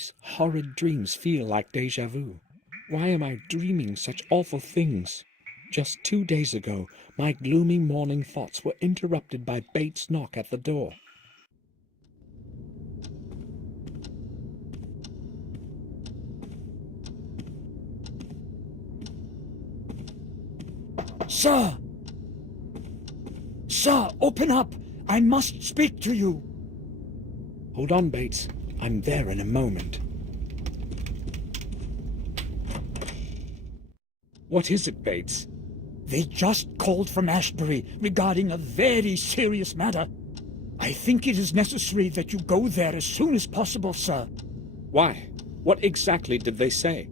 these horrid dreams feel like déjà vu? Why am I dreaming such awful things? Just 2 days ago, my gloomy morning thoughts were interrupted by Bates' knock at the door. Sir! Sir, open up! I must speak to you! Hold on, Bates. I'm there in a moment. What is it, Bates? They just called from Ashburry regarding a very serious matter. I think it is necessary that you go there as soon as possible, sir. Why? What exactly did they say?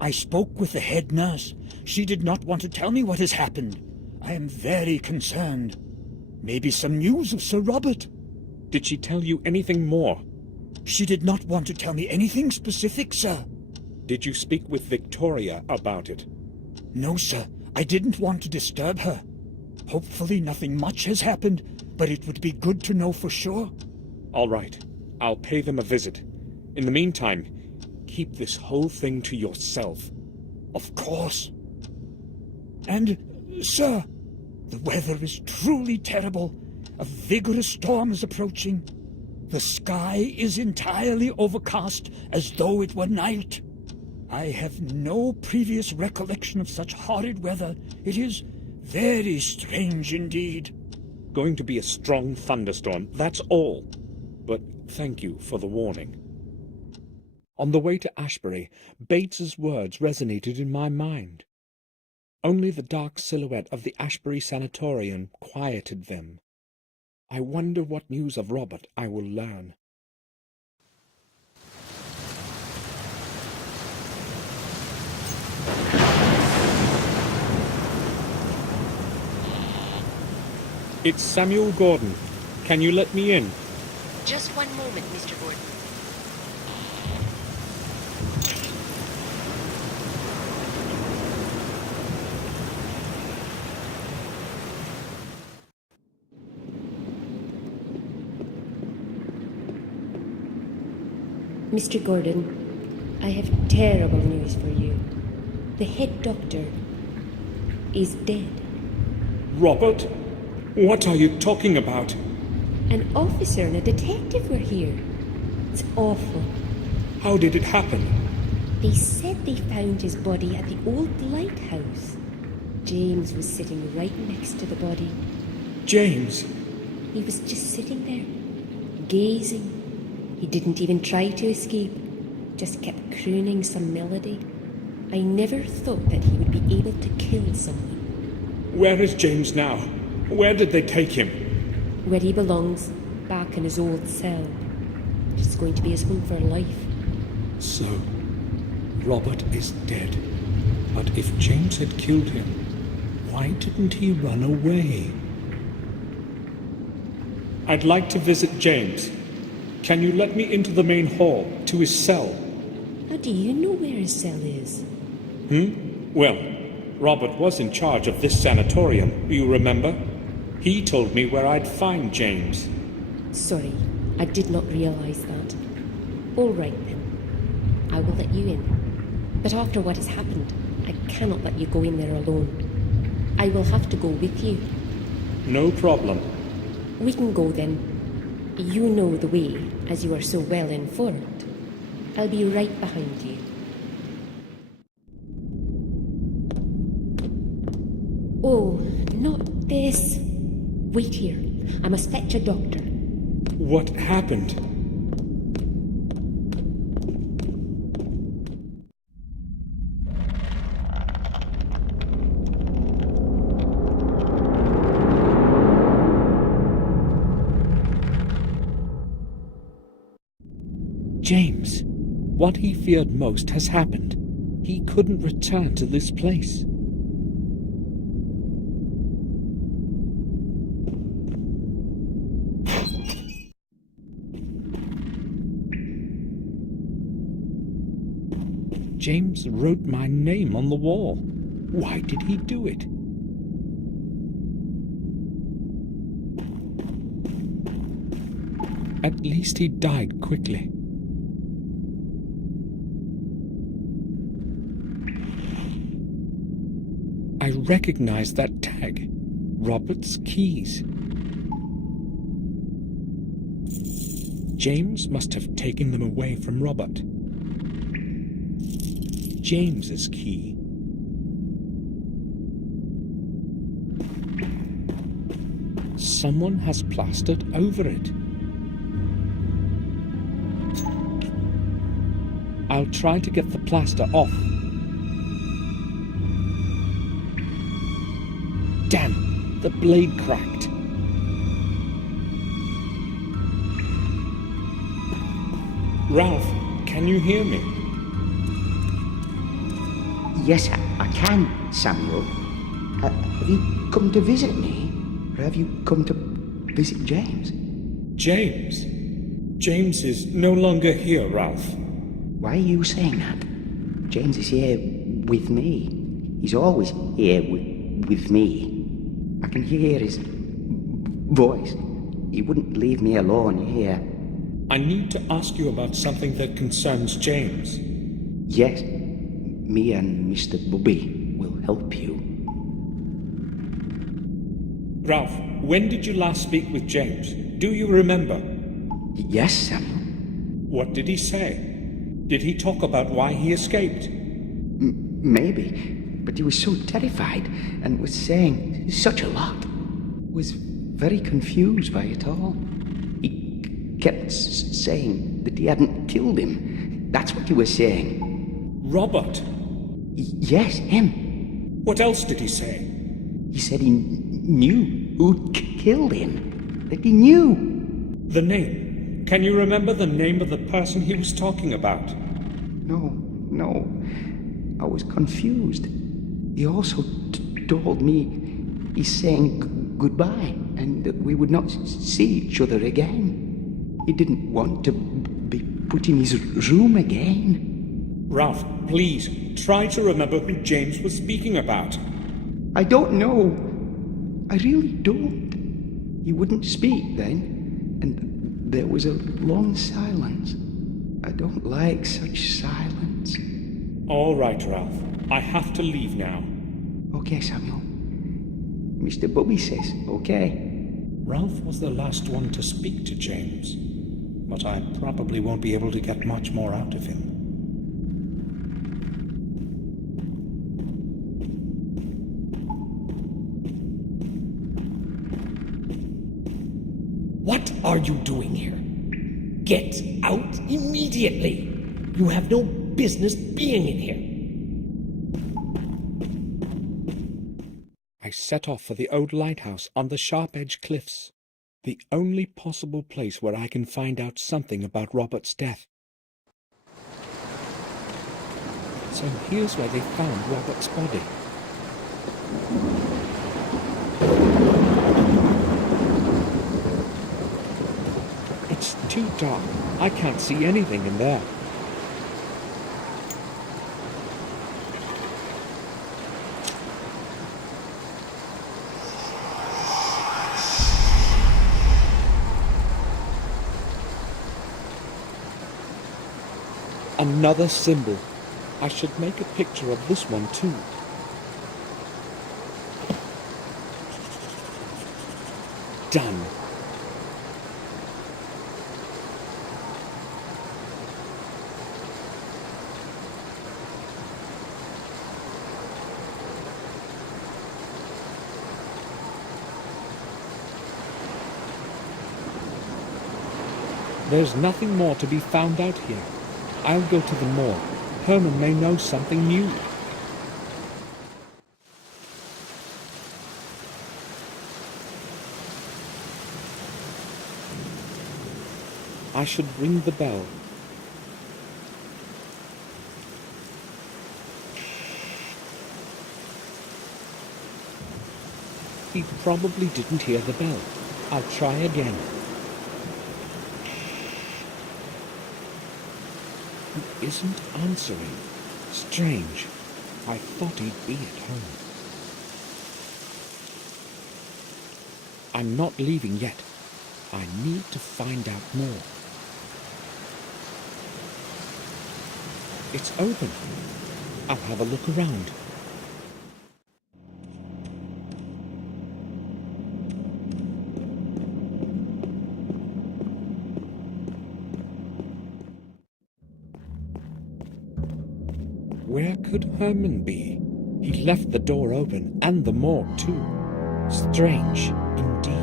I spoke with the head nurse. She did not want to tell me what has happened. I am very concerned. Maybe some news of Sir Robert. Did she tell you anything more? She did not want to tell me anything specific, sir. Did you speak with Victoria about it? No, sir. I didn't want to disturb her. Hopefully nothing much has happened, but it would be good to know for sure. All right. I'll pay them a visit. In the meantime, keep this whole thing to yourself. Of course. And, sir, the weather is truly terrible. A vigorous storm is approaching. The sky is entirely overcast, as though it were night. I have no previous recollection of such horrid weather. It is very strange indeed. Going to be a strong thunderstorm, that's all. But thank you for the warning. On the way to Ashbury, Bates's words resonated in my mind. Only the dark silhouette of the Ashbury Sanatorium quieted them. I wonder what news of Robert I will learn. It's Samuel Gordon. Can you let me in? Just one moment, Mr. Gordon. Mr. Gordon, I have terrible news for you. The head doctor is dead. Robert? What are you talking about? An officer and a detective were here. It's awful. How did it happen? They said they found his body at the old lighthouse. James was sitting right next to the body. James? He was just sitting there, gazing. He didn't even try to escape, just kept crooning some melody. I never thought that he would be able to kill someone. Where is James now? Where did they take him? Where he belongs, back in his old cell. It's going to be his home for life. So, Robert is dead. But if James had killed him, why didn't he run away? I'd like to visit James. Can you let me into the main hall, to his cell? How do you know where his cell is? Well, Robert was in charge of this sanatorium, you remember? He told me where I'd find James. Sorry, I did not realize that. All right then. I will let you in. But after what has happened, I cannot let you go in there alone. I will have to go with you. No problem. We can go then. You know the way, as you are so well informed. I'll be right behind you. Oh, not this. Wait here. I must fetch a doctor. What happened? James, what he feared most has happened. He couldn't return to this place. James wrote my name on the wall. Why did he do it? At least he died quickly. I recognize that tag. Robert's keys. James must have taken them away from Robert. James's key. Someone has plastered over it. I'll try to get the plaster off. Damn, the blade cracked. Ralph, can you hear me? Yes, I can, Samuel. Have you come to visit me? Or have you come to visit James? James? James is no longer here, Ralph. Why are you saying that? James is here with me. He's always here with me. I can hear his voice. He wouldn't leave me alone here. I need to ask you about something that concerns James. Yes, me and Mr. Bubby will help you. Ralph, when did you last speak with James? Do you remember? Yes, Samuel. What did he say? Did he talk about why he escaped? Maybe, but he was so terrified and was saying such a lot. Was very confused by it all. He kept saying that he hadn't killed him. That's what he was saying. Robert? Yes, him. What else did he say? He said he knew who'd killed him. That he knew. The name. Can you remember the name of the person he was talking about? No. I was confused. He also told me he's saying goodbye and that we would not see each other again. He didn't want to be put in his room again. Ralph, please, try to remember who James was speaking about. I don't know. I really don't. He wouldn't speak then, and there was a long silence. I don't like such silence. All right, Ralph. I have to leave now. Okay, Samuel. Mr. Bubby says okay. Ralph was the last one to speak to James, but I probably won't be able to get much more out of him. What are you doing here? Get out immediately! You have no business being in here. I set off for the old lighthouse on the Sharp Edge Cliffs, the only possible place where I can find out something about Robert's death. So here's where they found Robert's body. It's too dark. I can't see anything in there. Another symbol. I should make a picture of this one too. Done. There's nothing more to be found out here. I'll go to the moor. Herman may know something new. I should ring the bell. He probably didn't hear the bell. I'll try again. He isn't answering. Strange. I thought he'd be at home. I'm not leaving yet. I need to find out more. It's open. I'll have a look around. Where could Herman be? He left the door open, and the morgue too. Strange, indeed.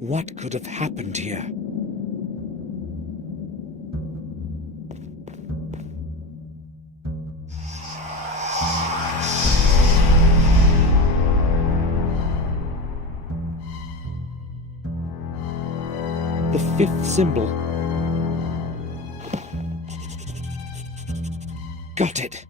What could have happened here? The fifth symbol. Got it.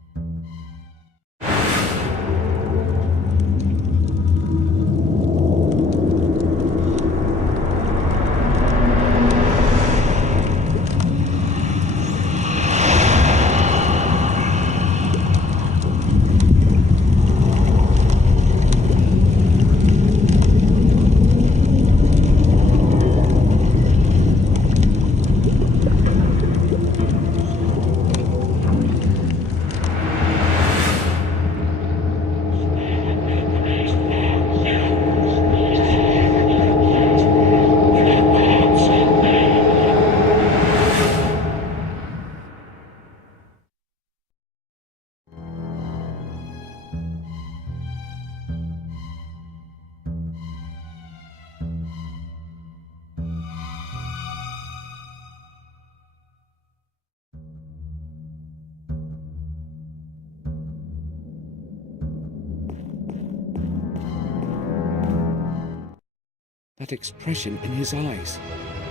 That expression in his eyes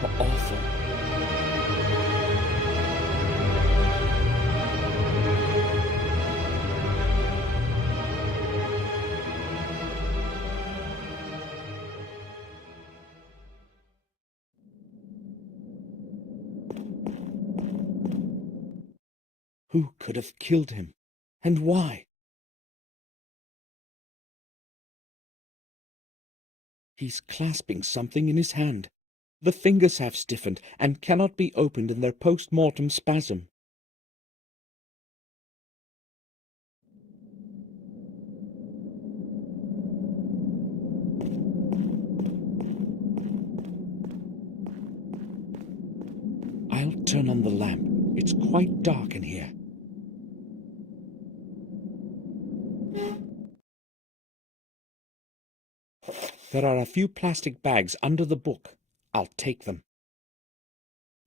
were awful. Who could have killed him, and why? He's clasping something in his hand. The fingers have stiffened and cannot be opened in their post-mortem spasm. I'll turn on the lamp. It's quite dark in here. There are a few plastic bags under the book. I'll take them.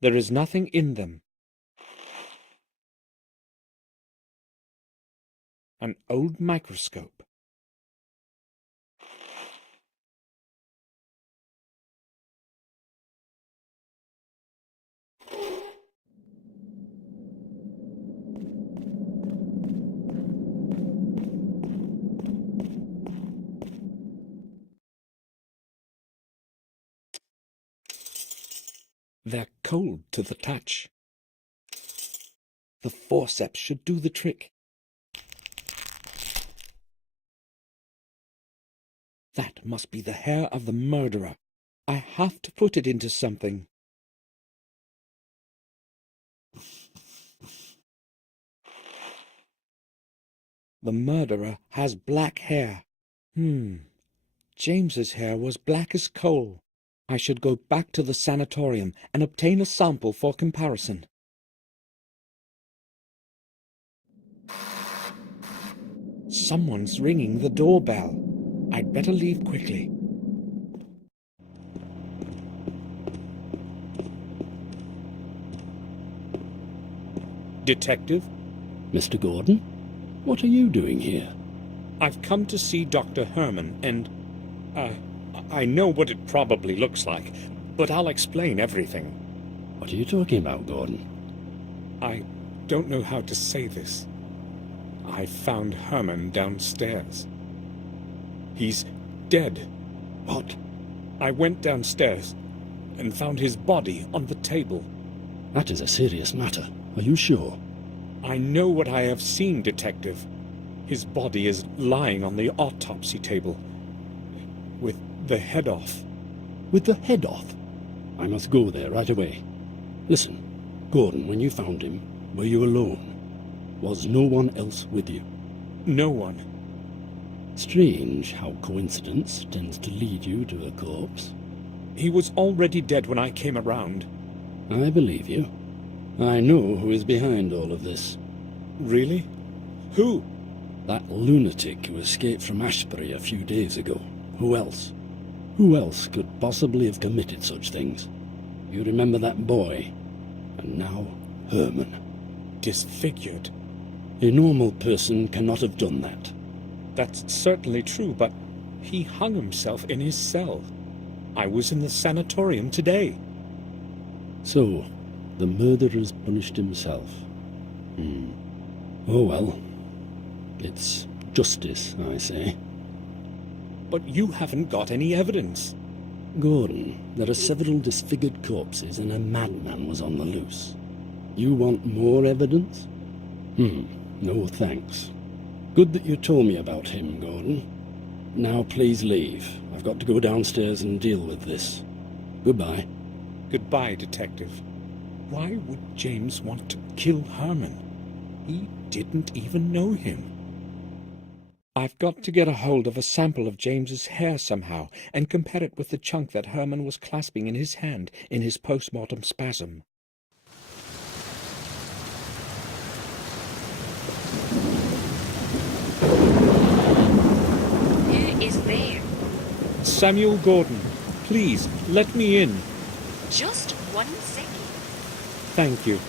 There is nothing in them. An old microscope. They're cold to the touch. The forceps should do the trick. That must be the hair of the murderer. I have to put it into something. The murderer has black hair. James's hair was black as coal. I should go back to the sanatorium and obtain a sample for comparison. Someone's ringing the doorbell. I'd better leave quickly. Detective? Mr. Gordon, what are you doing here? I've come to see Dr. Herman, and, I know what it probably looks like, but I'll explain everything. What are you talking about, Gordon? I don't know how to say this. I found Herman downstairs. He's dead. What? I went downstairs and found his body on the table. That is a serious matter. Are you sure? I know what I have seen, Detective. His body is lying on the autopsy table, with the head off. With the head off? I must go there right away. Listen, Gordon, when you found him, were you alone? Was no one else with you? No one. Strange how coincidence tends to lead you to a corpse. He was already dead when I came around. I believe you. I know who is behind all of this. Really? Who? That lunatic who escaped from Ashbury a few days ago. Who else? Who else could possibly have committed such things? You remember that boy? And now, Herman. Disfigured. A normal person cannot have done that. That's certainly true, but he hung himself in his cell. I was in the sanatorium today. So, the murderer's punished himself. Oh well. It's justice, I say. But you haven't got any evidence. Gordon, there are several disfigured corpses and a madman was on the loose. You want more evidence? No thanks. Good that you told me about him, Gordon. Now please leave. I've got to go downstairs and deal with this. Goodbye. Goodbye, Detective. Why would James want to kill Herman? He didn't even know him. I've got to get a hold of a sample of James's hair somehow and compare it with the chunk that Herman was clasping in his hand in his post-mortem spasm. Who is there? Samuel Gordon, please, let me in. Just 1 second. Thank you.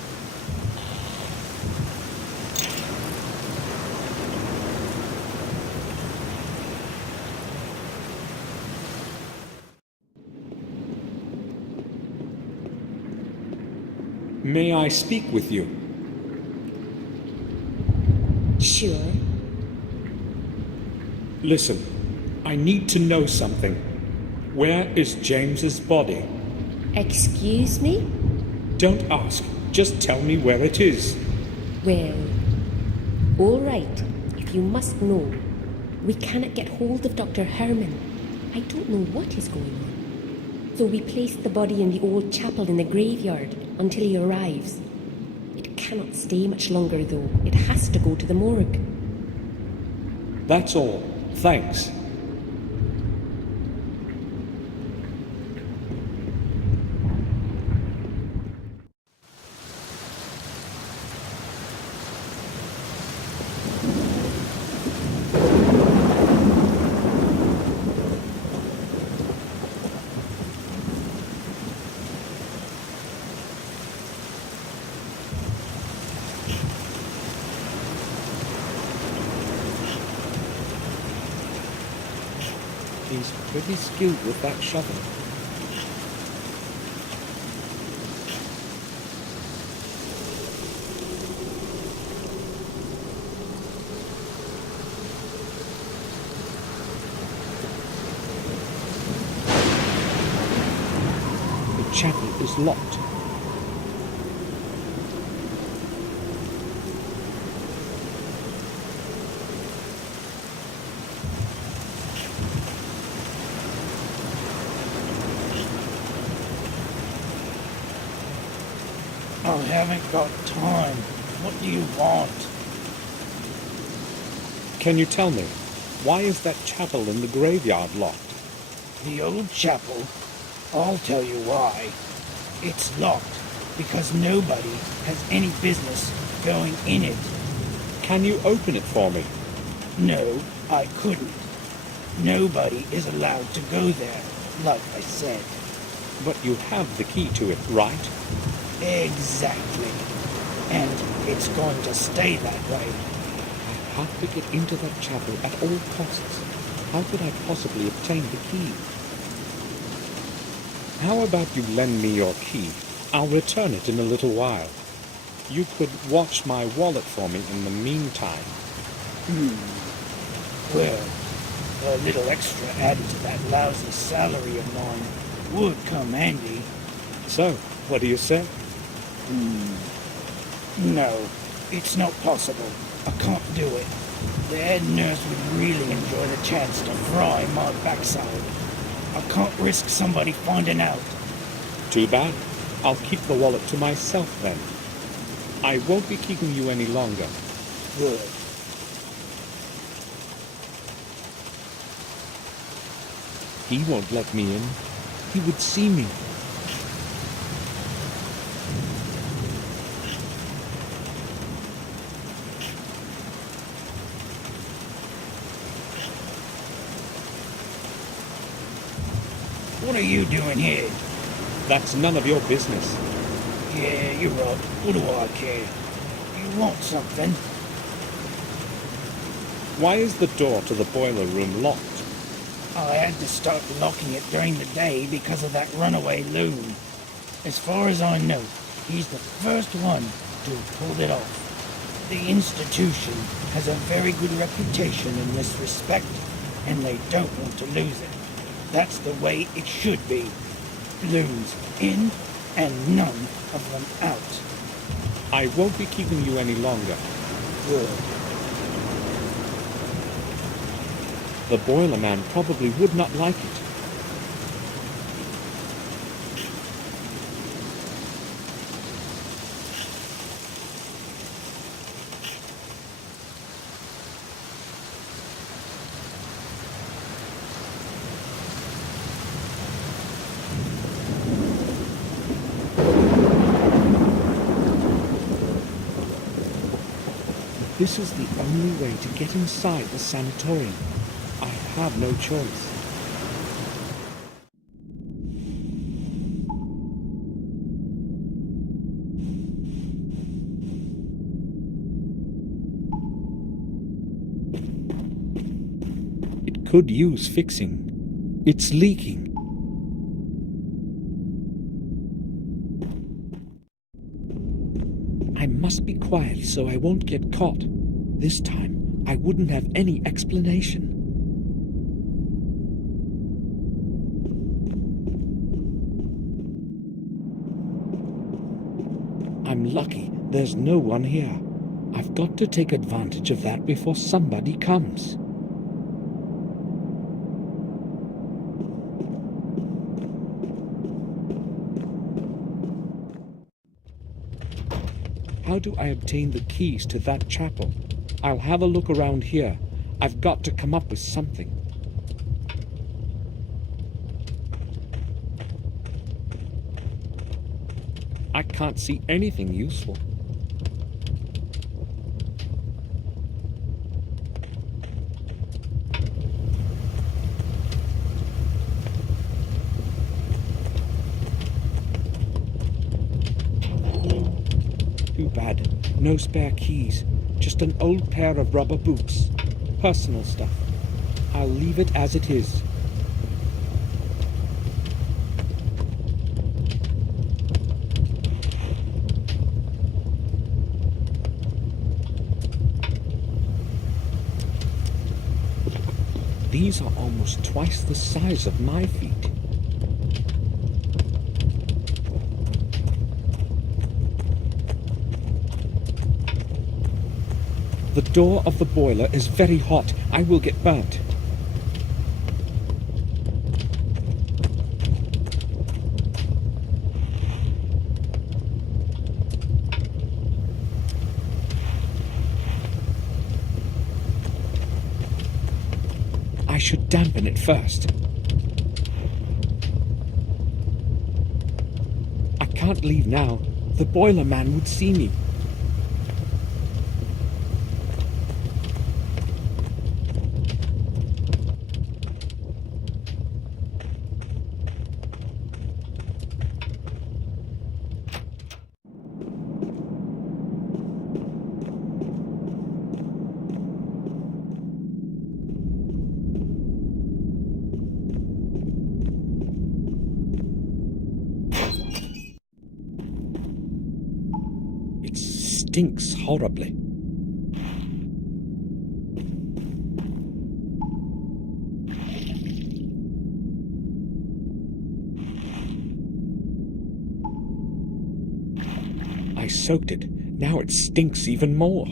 May I speak with you? Sure. Listen, I need to know something. Where is James's body? Excuse me? Don't ask, just tell me where it is. Well, all right, if you must know. We cannot get hold of Dr. Herman. I don't know what is going on. So we placed the body in the old chapel in the graveyard until he arrives. It cannot stay much longer, though. It has to go to the morgue. That's all. Thanks. He's pretty skilled with that shovel. The chapel is locked. I haven't got time. What do you want? Can you tell me, why is that chapel in the graveyard locked? The old chapel? I'll tell you why. It's locked because nobody has any business going in it. Can you open it for me? No, I couldn't. Nobody is allowed to go there, like I said. But you have the key to it, right? Exactly. And it's going to stay that way. I have to get into that chapel at all costs. How could I possibly obtain the key? How about you lend me your key? I'll return it in a little while. You could watch my wallet for me in the meantime. Well, a little extra added to that lousy salary of mine would come handy. So, what do you say? No, it's not possible. I can't do it. The head nurse would really enjoy the chance to fry my backside. I can't risk somebody finding out. Too bad. I'll keep the wallet to myself then. I won't be keeping you any longer. Good. He won't let me in. He would see me. What are you doing here? That's none of your business. Yeah, you're right. What do I care? You want something? Why is the door to the boiler room locked? I had to start locking it during the day because of that runaway loon. As far as I know, he's the first one to have pulled it off. The institution has a very good reputation in this respect, and they don't want to lose it. That's the way it should be. Loons in and none of them out. I won't be keeping you any longer. Good. The boiler man probably would not like it. This is the only way to get inside the sanatorium. I have no choice. It could use fixing. It's leaking. I must be quiet so I won't get caught. This time, I wouldn't have any explanation. I'm lucky there's no one here. I've got to take advantage of that before somebody comes. How do I obtain the keys to that chapel? I'll have a look around here. I've got to come up with something. I can't see anything useful. Too bad. No spare keys. Just an old pair of rubber boots. Personal stuff. I'll leave it as it is. These are almost twice the size of my feet. The door of the boiler is very hot. I will get burnt. I should dampen it first. I can't leave now. The boiler man would see me. Stinks horribly. I soaked it. Now it stinks even more.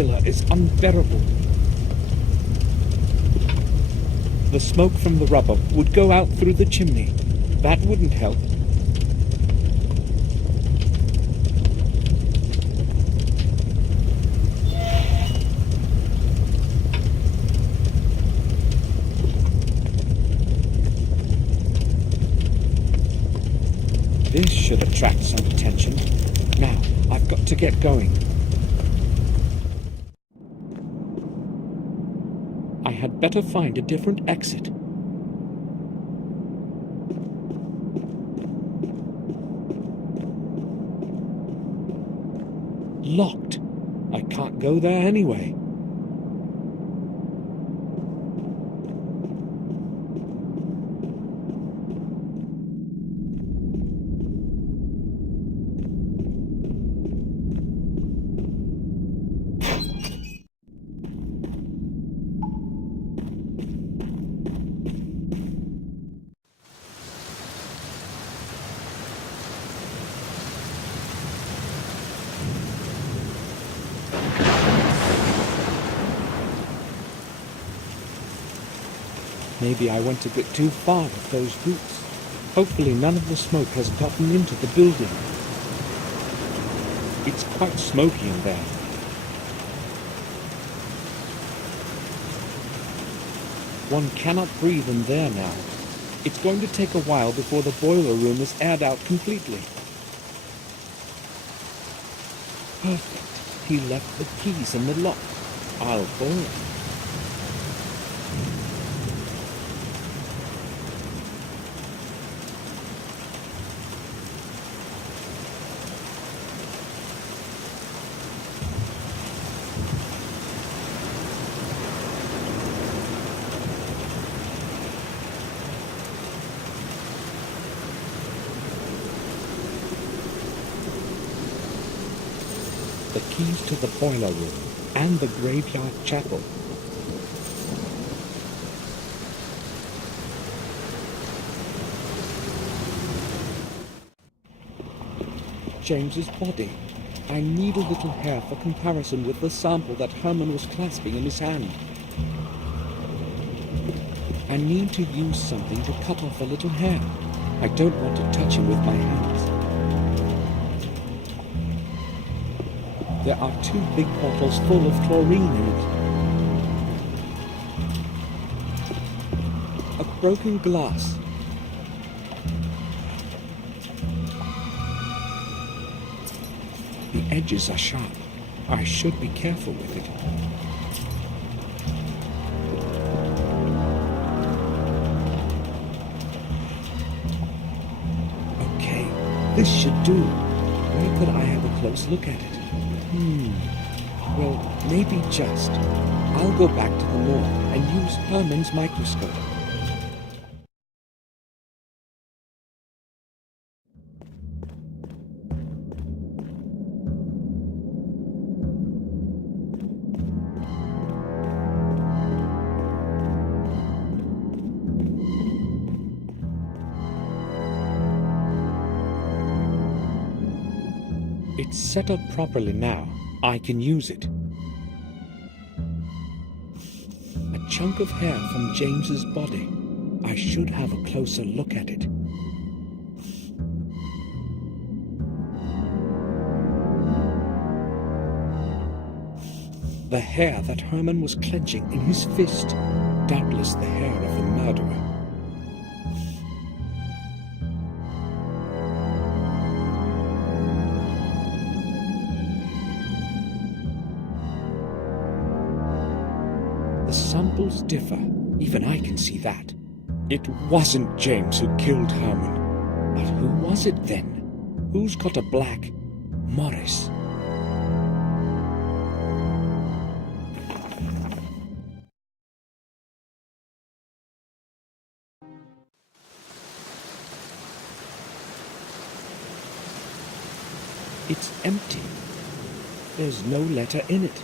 boiler is unbearable. The smoke from the rubber would go out through the chimney. That wouldn't help. This should attract some attention. Now, I've got to get going. I had better find a different exit. Locked. I can't go there anyway. Maybe I went a bit too far with those boots. Hopefully none of the smoke has gotten into the building. It's quite smoky in there. One cannot breathe in there now. It's going to take a while before the boiler room is aired out completely. Perfect. He left the keys in the lock. I'll borrow them. The keys to the boiler room and the graveyard chapel. James's body. I need a little hair for comparison with the sample that Herman was clasping in his hand. I need to use something to cut off a little hair. I don't want to touch him with my hands. There are 2 big bottles full of chlorine in it. A broken glass. The edges are sharp. I should be careful with it. Okay, this should do. Where could I have a close look at it? Well, maybe just. I'll go back to the lawn and use Herman's microscope. It's set up properly now. I can use it. A chunk of hair from James's body. I should have a closer look at it. The hair that Herman was clenching in his fist. Doubtless the hair of the murderer. The samples differ. Even I can see that. It wasn't James who killed Herman. But who was it then? Who's got a black Morris? It's empty. There's no letter in it.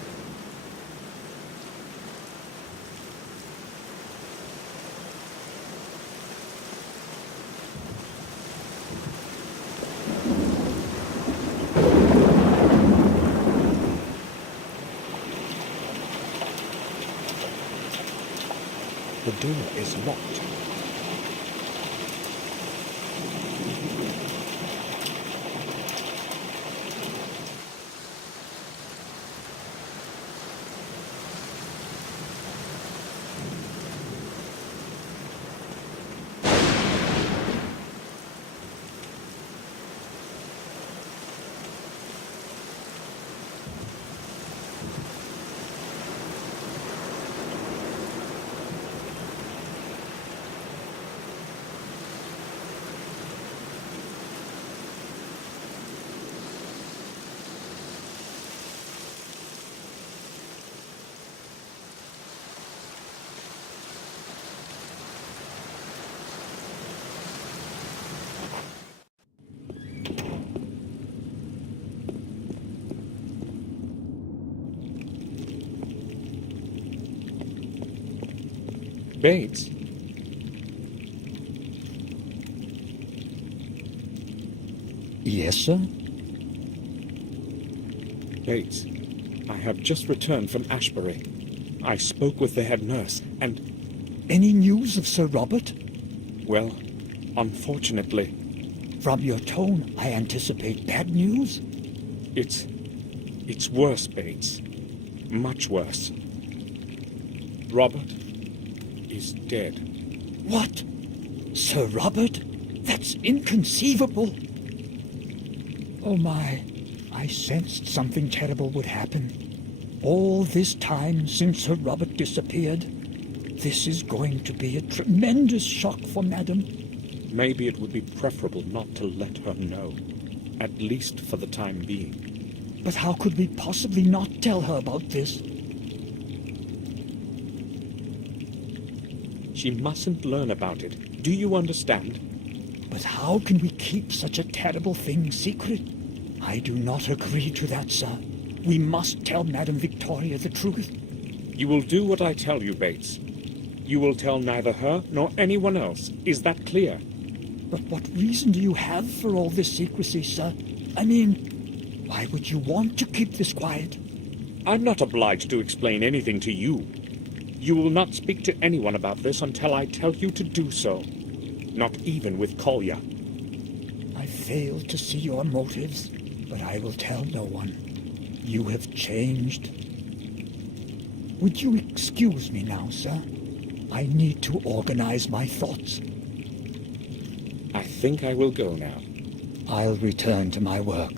The door is locked. Bates? Yes, sir? Bates, I have just returned from Ashbury. I spoke with the head nurse, and, Any news of Sir Robert? well, unfortunately, From your tone, I anticipate bad news. it's worse, Bates. Much worse. Robert is dead. What? Sir Robert? That's inconceivable. Oh my, I sensed something terrible would happen. All this time since Sir Robert disappeared, this is going to be a tremendous shock for Madam. Maybe it would be preferable not to let her know, at least for the time being. But how could we possibly not tell her about this? She mustn't learn about it. Do you understand? But how can we keep such a terrible thing secret? I do not agree to that, sir. We must tell Madame Victoria the truth. You will do what I tell you, Bates. You will tell neither her nor anyone else. Is that clear? But what reason do you have for all this secrecy, sir? I mean, why would you want to keep this quiet? I'm not obliged to explain anything to you. You will not speak to anyone about this until I tell you to do so. Not even with Collier. I fail to see your motives, but I will tell no one. You have changed. Would you excuse me now, sir? I need to organize my thoughts. I think I will go now. I'll return to my work.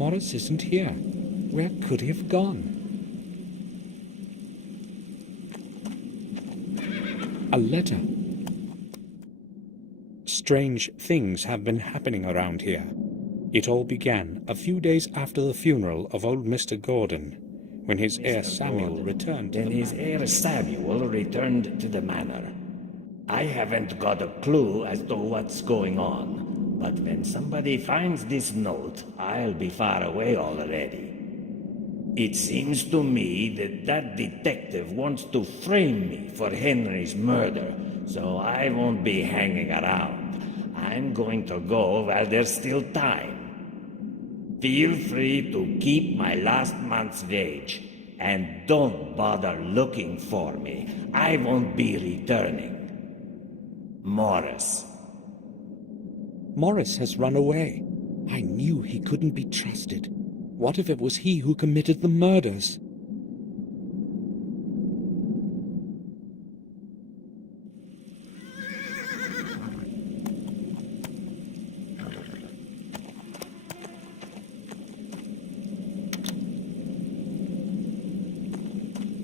Morris isn't here. Where could he have gone? A letter. Strange things have been happening around here. It all began a few days after the funeral of old Mr. Gordon, when his heir Samuel returned to Then the his heir Samuel returned to the manor. I haven't got a clue as to what's going on, but when somebody finds this note, I'll be far away already. It seems to me that that detective wants to frame me for Henry's murder, so I won't be hanging around. I'm going to go while there's still time. Feel free to keep my last month's wage, and don't bother looking for me. I won't be returning. Morris. Morris has run away. I knew he couldn't be trusted. What if it was he who committed the murders?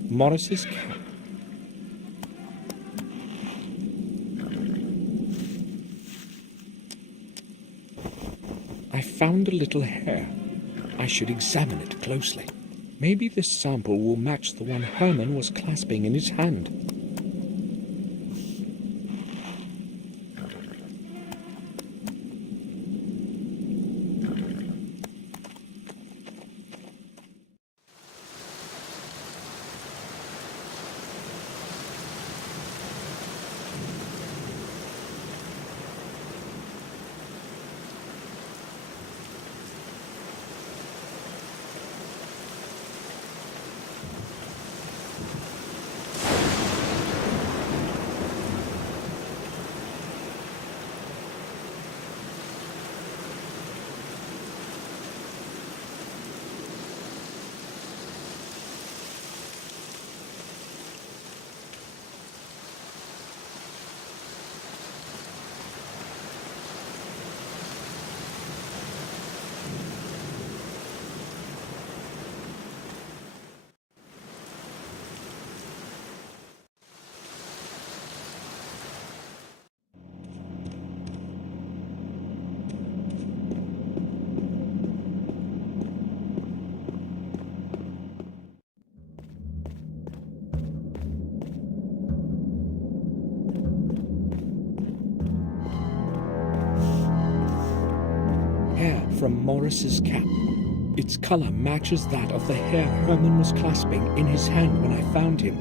Morris's cap. I found a little hair. I should examine it closely. Maybe this sample will match the one Herman was clasping in his hand. Hair from Morris's cap. Its color matches that of the hair Herman was clasping in his hand when I found him.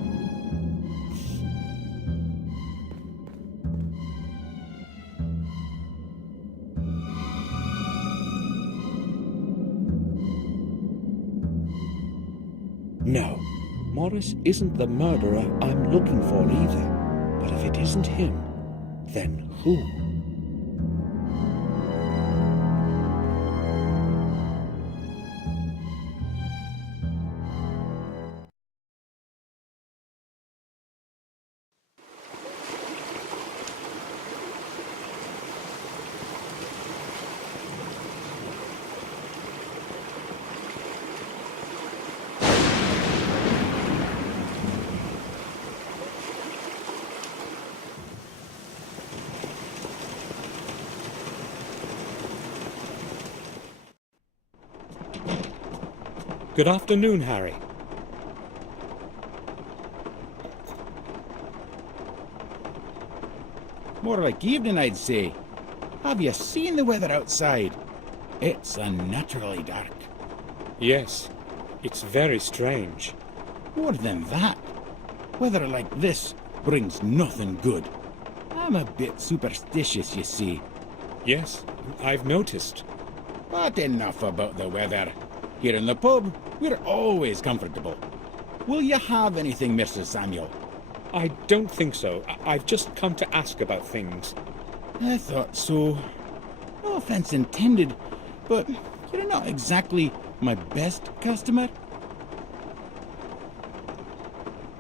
No, Morris isn't the murderer I'm looking for either. But if it isn't him, then who? Good afternoon, Harry. More like evening, I'd say. Have you seen the weather outside? It's unnaturally dark. Yes, it's very strange. More than that, weather like this brings nothing good. I'm a bit superstitious, you see. Yes, I've noticed. But enough about the weather. Here in the pub, we're always comfortable. Will you have anything, Mr. Samuel? I don't think so. I've just come to ask about things. I thought so. No offense intended, but you're not exactly my best customer.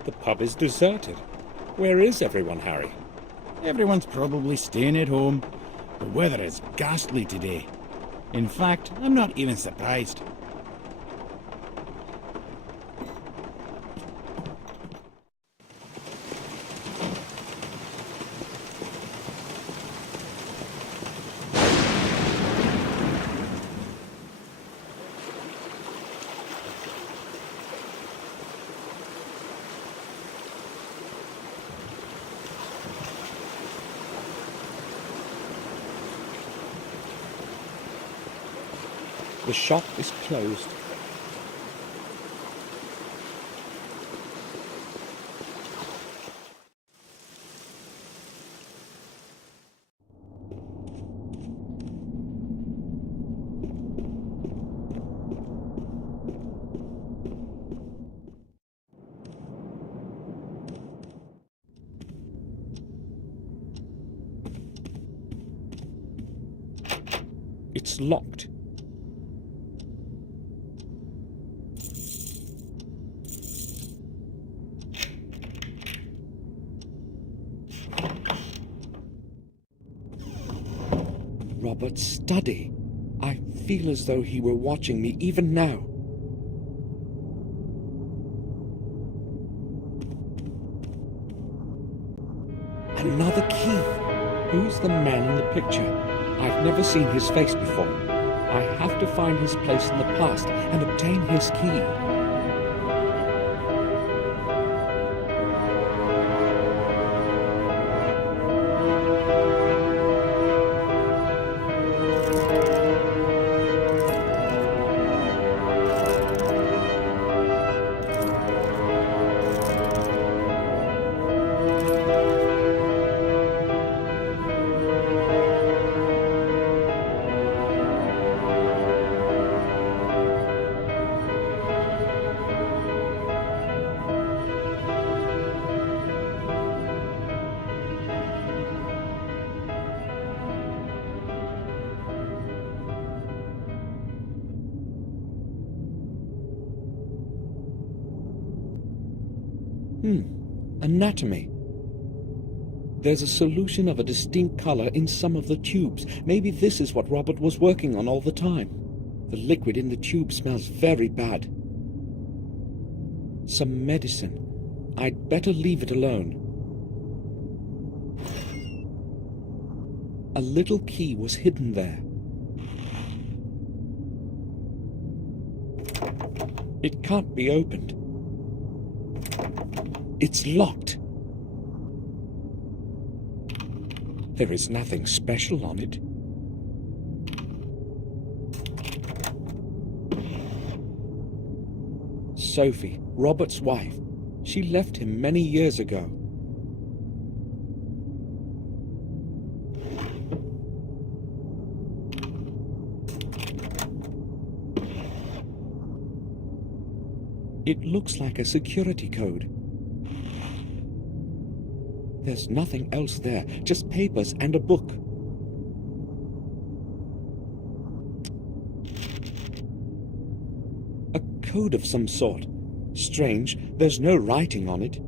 The pub is deserted. Where is everyone, Harry? Everyone's probably staying at home. The weather is ghastly today. In fact, I'm not even surprised. The shop is closed. It's locked. Robert's study. I feel as though he were watching me even now. Another key. Who's the man in the picture? I've never seen his face before. I have to find his place in the past and obtain his key. Anatomy. There's a solution of a distinct color in some of the tubes. Maybe this is what Robert was working on all the time. The liquid in the tube smells very bad. Some medicine. I'd better leave it alone. A little key was hidden there. It can't be opened. It's locked. There is nothing special on it. Sophie, Robert's wife. She left him many years ago. It looks like a security code. There's nothing else there, just papers and a book. A code of some sort. Strange, there's no writing on it.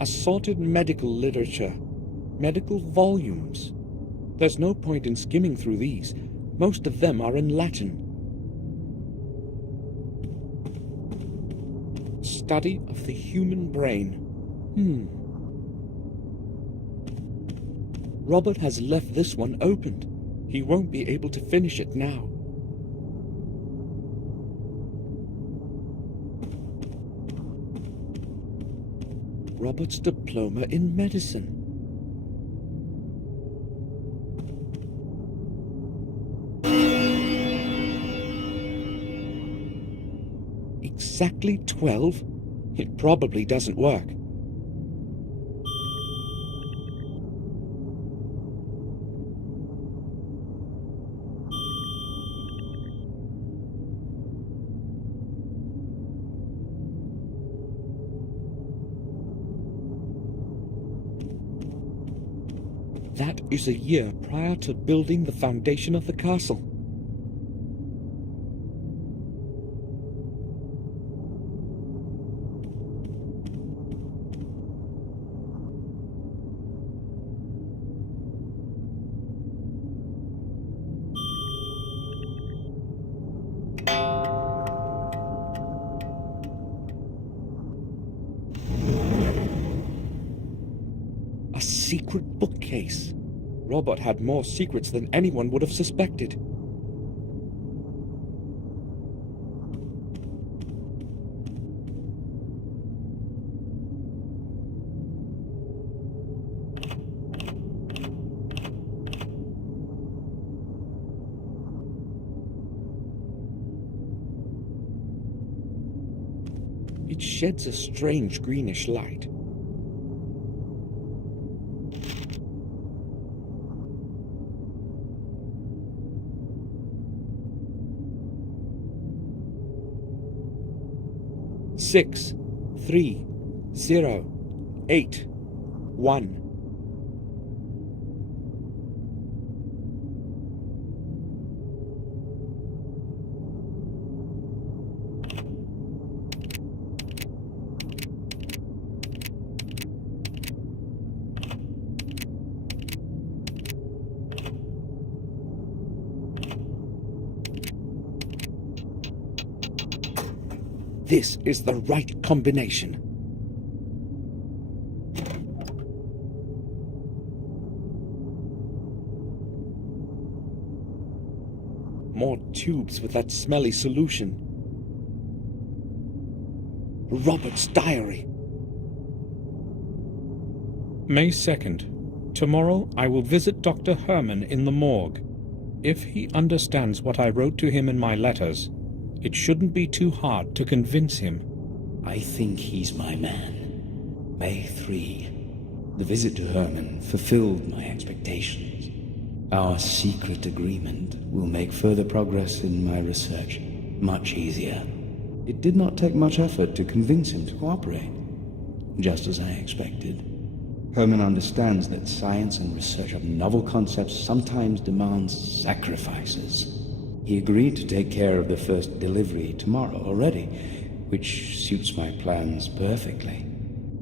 Assorted medical literature. Medical volumes. There's no point in skimming through these. Most of them are in Latin. Study of the human brain. Robert has left this one opened. He won't be able to finish it now. Robert's diploma in medicine. Exactly 12? It probably doesn't work. That is a year prior to building the foundation of the castle. secret bookcase. Robert had more secrets than anyone would have suspected. It sheds a strange greenish light. Six, 3, 0, 8, 1. This is the right combination. More tubes with that smelly solution. Robert's diary. May 2nd. Tomorrow I will visit Dr. Herman in the morgue. If he understands what I wrote to him in my letters, it shouldn't be too hard to convince him. I think he's my man. May 3. The visit to Herman fulfilled my expectations. Our secret agreement will make further progress in my research much easier. It did not take much effort to convince him to cooperate, just as I expected. Herman understands that science and research of novel concepts sometimes demands sacrifices. He agreed to take care of the first delivery tomorrow already, which suits my plans perfectly.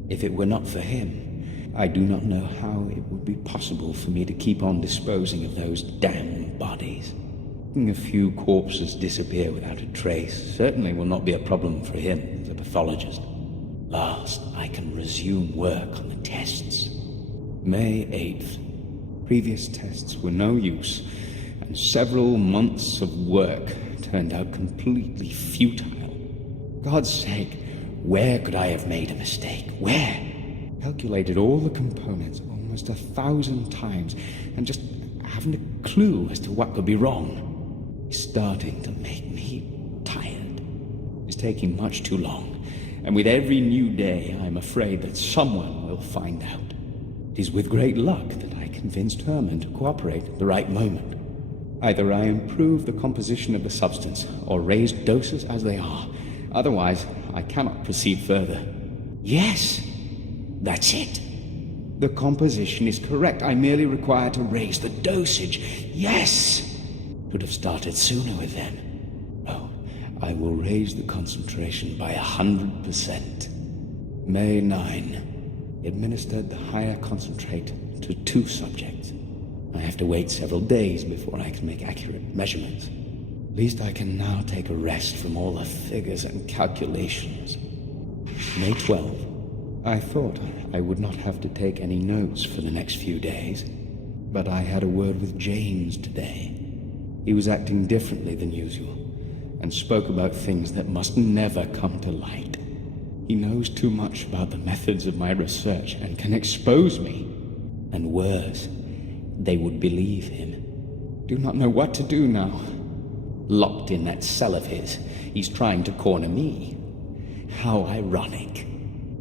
If it were not for him, I do not know how it would be possible for me to keep on disposing of those damn bodies. A few corpses disappear without a trace certainly will not be a problem for him as a pathologist. Last, I can resume work on the tests. May 8th. Previous tests were no use, and several months of work turned out completely futile. God's sake, where could I have made a mistake? Where? Calculated all the components almost 1,000 times, and just haven't a clue as to what could be wrong. It's starting to make me tired. It's taking much too long, and with every new day, I'm afraid that someone will find out. It is with great luck that I convinced Herman to cooperate at the right moment. Either I improve the composition of the substance, or raise doses as they are. Otherwise, I cannot proceed further. Yes, that's it. The composition is correct. I merely require to raise the dosage. Yes! Should have started sooner with them. Oh, I will raise the concentration by 100%. May 9. Administered the higher concentrate to 2 subjects. I have to wait several days before I can make accurate measurements. At least I can now take a rest from all the figures and calculations. May 12. I thought I would not have to take any notes for the next few days, but I had a word with James today. He was acting differently than usual, and spoke about things that must never come to light. He knows too much about the methods of my research and can expose me. And worse, they would believe him. Do not know what to do now. Locked in that cell of his, he's trying to corner me. How ironic.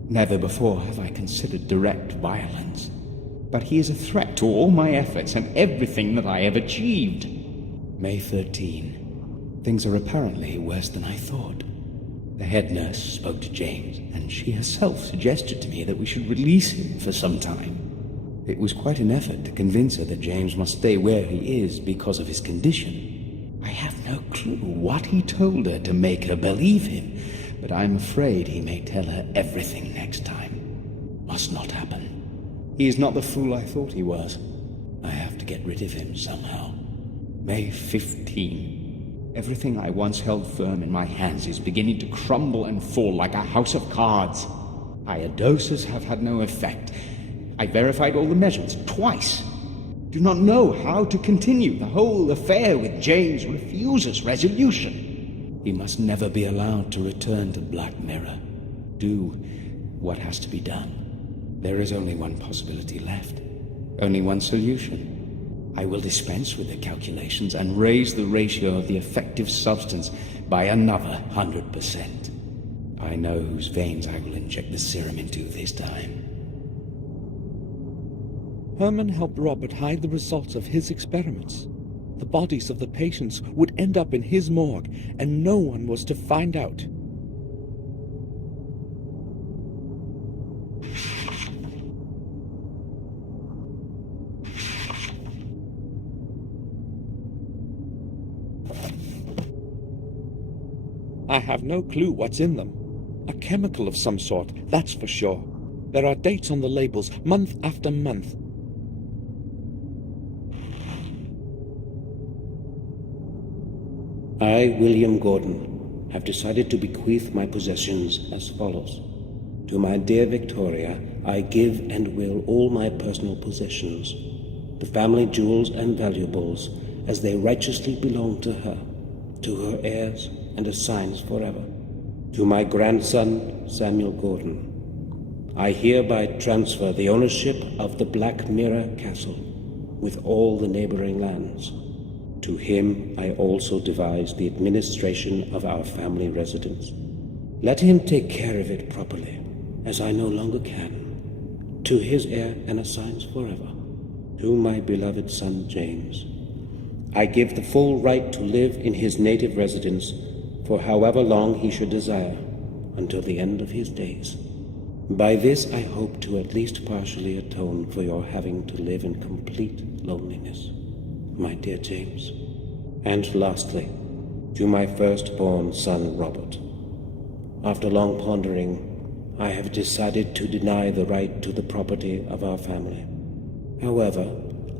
Never before have I considered direct violence. But he is a threat to all my efforts and everything that I have achieved. May 13. Things are apparently worse than I thought. The head nurse spoke to James, and she herself suggested to me that we should release him for some time. It was quite an effort to convince her that James must stay where he is because of his condition. I have no clue what he told her to make her believe him, but I'm afraid he may tell her everything next time. Must not happen. He is not the fool I thought he was. I have to get rid of him somehow. May 15. Everything I once held firm in my hands is beginning to crumble and fall like a house of cards. Higher doses have had no effect. I verified all the measurements twice. Do not know how to continue. The whole affair with James refuses resolution. He must never be allowed to return to Black Mirror. Do what has to be done. There is only one possibility left. Only one solution. I will dispense with the calculations and raise the ratio of the effective substance by another 100%. I know whose veins I will inject the serum into this time. Herman helped Robert hide the results of his experiments. The bodies of the patients would end up in his morgue, and no one was to find out. I have no clue what's in them. A chemical of some sort, that's for sure. There are dates on the labels, month after month. I, William Gordon, have decided to bequeath my possessions as follows. To my dear Victoria, I give and will all my personal possessions, the family jewels and valuables, as they righteously belong to her, to her heirs and assigns forever. To my grandson, Samuel Gordon, I hereby transfer the ownership of the Black Mirror Castle, with all the neighboring lands. To him I also devise the administration of our family residence. Let him take care of it properly, as I no longer can. To his heir and assigns forever. To my beloved son James, I give the full right to live in his native residence for however long he should desire, until the end of his days. By this I hope to at least partially atone for your having to live in complete loneliness, my dear James. And lastly, to my firstborn son Robert. After long pondering, I have decided to deny the right to the property of our family. However,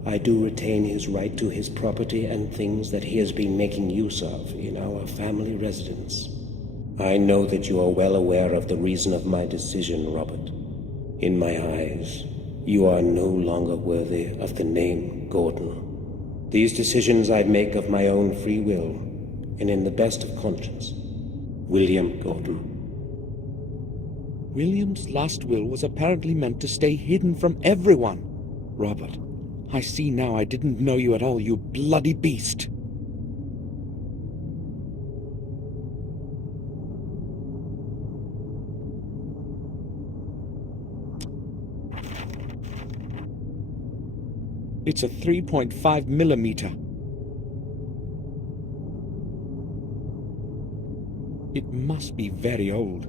I do retain his right to his property and things that he has been making use of in our family residence. I know that you are well aware of the reason of my decision, Robert. In my eyes, you are no longer worthy of the name Gordon. These decisions I make of my own free will, and in the best of conscience. William Gordon. William's last will was apparently meant to stay hidden from everyone. Robert, I see now I didn't know you at all, you bloody beast. It's a 3.5 millimeter. It must be very old.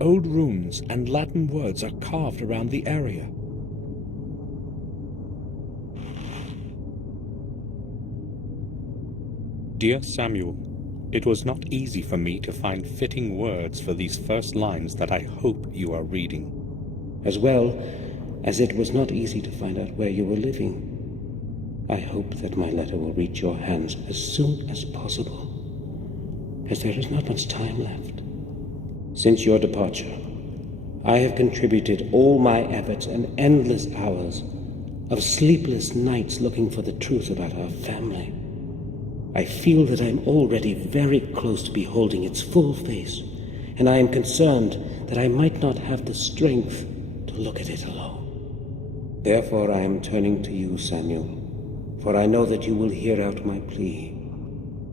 Old runes and Latin words are carved around the area. Dear Samuel, it was not easy for me to find fitting words for these first lines that I hope you are reading. As well as it was not easy to find out where you were living. I hope that my letter will reach your hands as soon as possible, as there is not much time left. Since your departure, I have contributed all my efforts and endless hours of sleepless nights looking for the truth about our family. I feel that I am already very close to beholding its full face, and I am concerned that I might not have the strength to look at it alone. Therefore I am turning to you, Samuel, for I know that you will hear out my plea.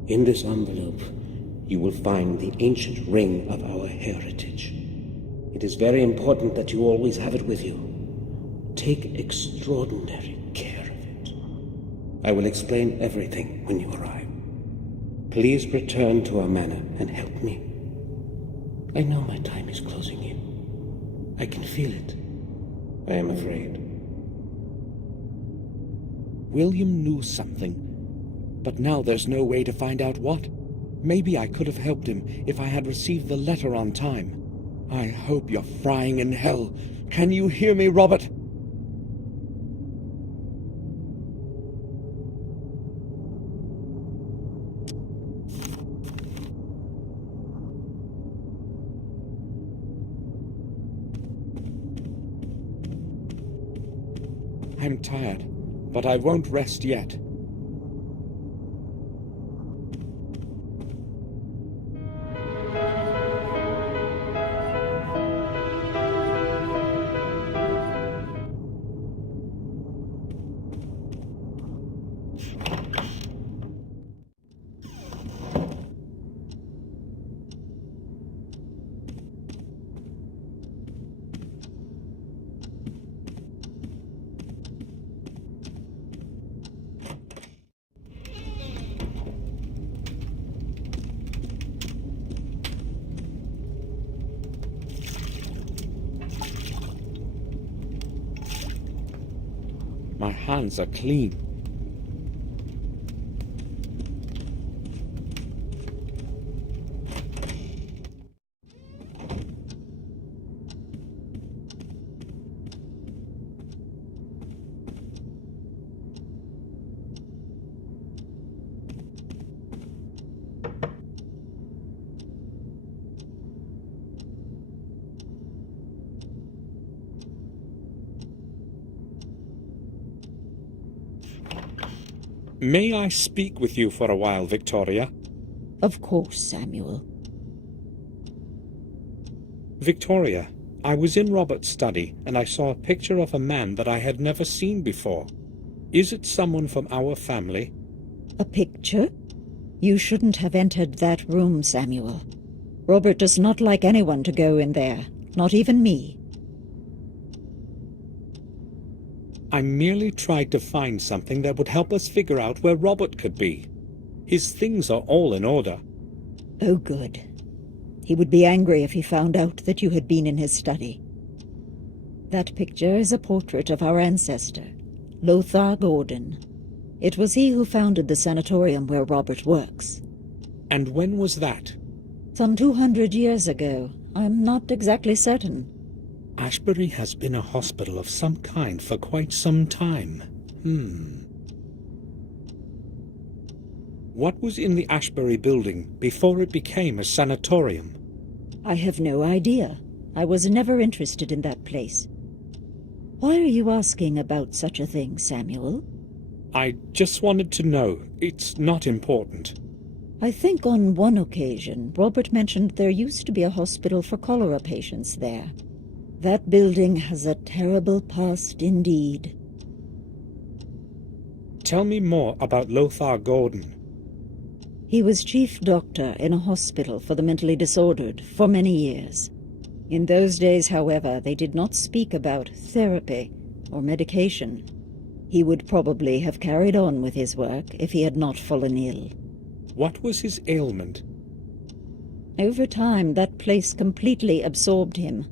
In this envelope, you will find the ancient ring of our heritage. It is very important that you always have it with you. Take extraordinary care of it. I will explain everything when you arrive. Please return to our manor and help me. I know my time is closing in. I can feel it. I am afraid. William knew something, but now there's no way to find out what. Maybe I could have helped him if I had received the letter on time. I hope you're frying in hell. Can you hear me, Robert? I'm tired, but I won't rest yet. My hands are clean. May I speak with you for a while, Victoria? Of course, Samuel. Victoria, I was in Robert's study and I saw a picture of a man that I had never seen before. Is it someone from our family? A picture? You shouldn't have entered that room, Samuel. Robert does not like anyone to go in there, not even me. I merely tried to find something that would help us figure out where Robert could be. His things are all in order. Oh, good. He would be angry if he found out that you had been in his study. That picture is a portrait of our ancestor, Lothar Gordon. It was he who founded the sanatorium where Robert works. And when was that? Some 200 years ago. I'm not exactly certain. Ashbury has been a hospital of some kind for quite some time. What was in the Ashbury building before it became a sanatorium? I have no idea. I was never interested in that place. Why are you asking about such a thing, Samuel? I just wanted to know. It's not important. I think on one occasion, Robert mentioned there used to be a hospital for cholera patients there. That building has a terrible past indeed. Tell me more about Lothar Gordon. He was chief doctor in a hospital for the mentally disordered for many years. In those days, however, they did not speak about therapy or medication. He would probably have carried on with his work if he had not fallen ill. What was his ailment? Over time, that place completely absorbed him.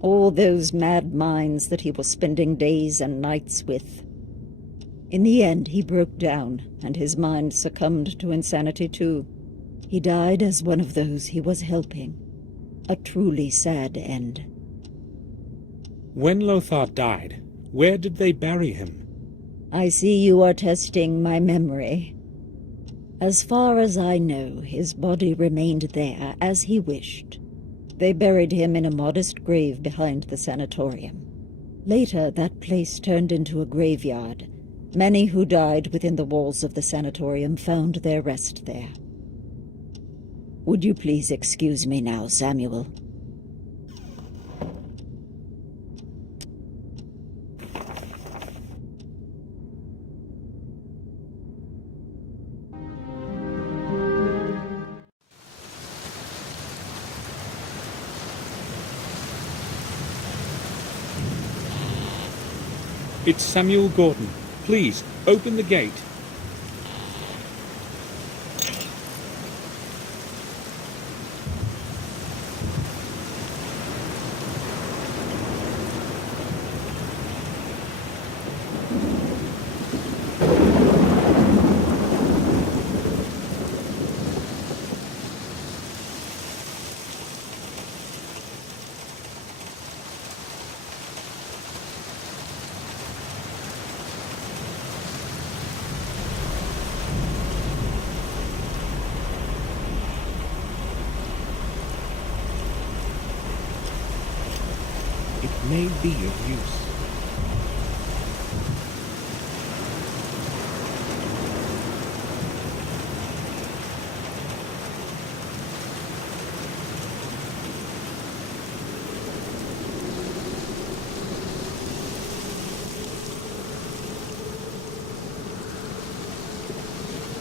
All those mad minds that he was spending days and nights with. In the end, he broke down, and his mind succumbed to insanity too. He died as one of those he was helping. A truly sad end. When Lothar died, where did they bury him? I see you are testing my memory. As far as I know, his body remained there as he wished. They buried him in a modest grave behind the sanatorium. Later, that place turned into a graveyard. Many who died within the walls of the sanatorium found their rest there. Would you please excuse me now, Samuel? It's Samuel Gordon. Please, open the gate. It may be of use.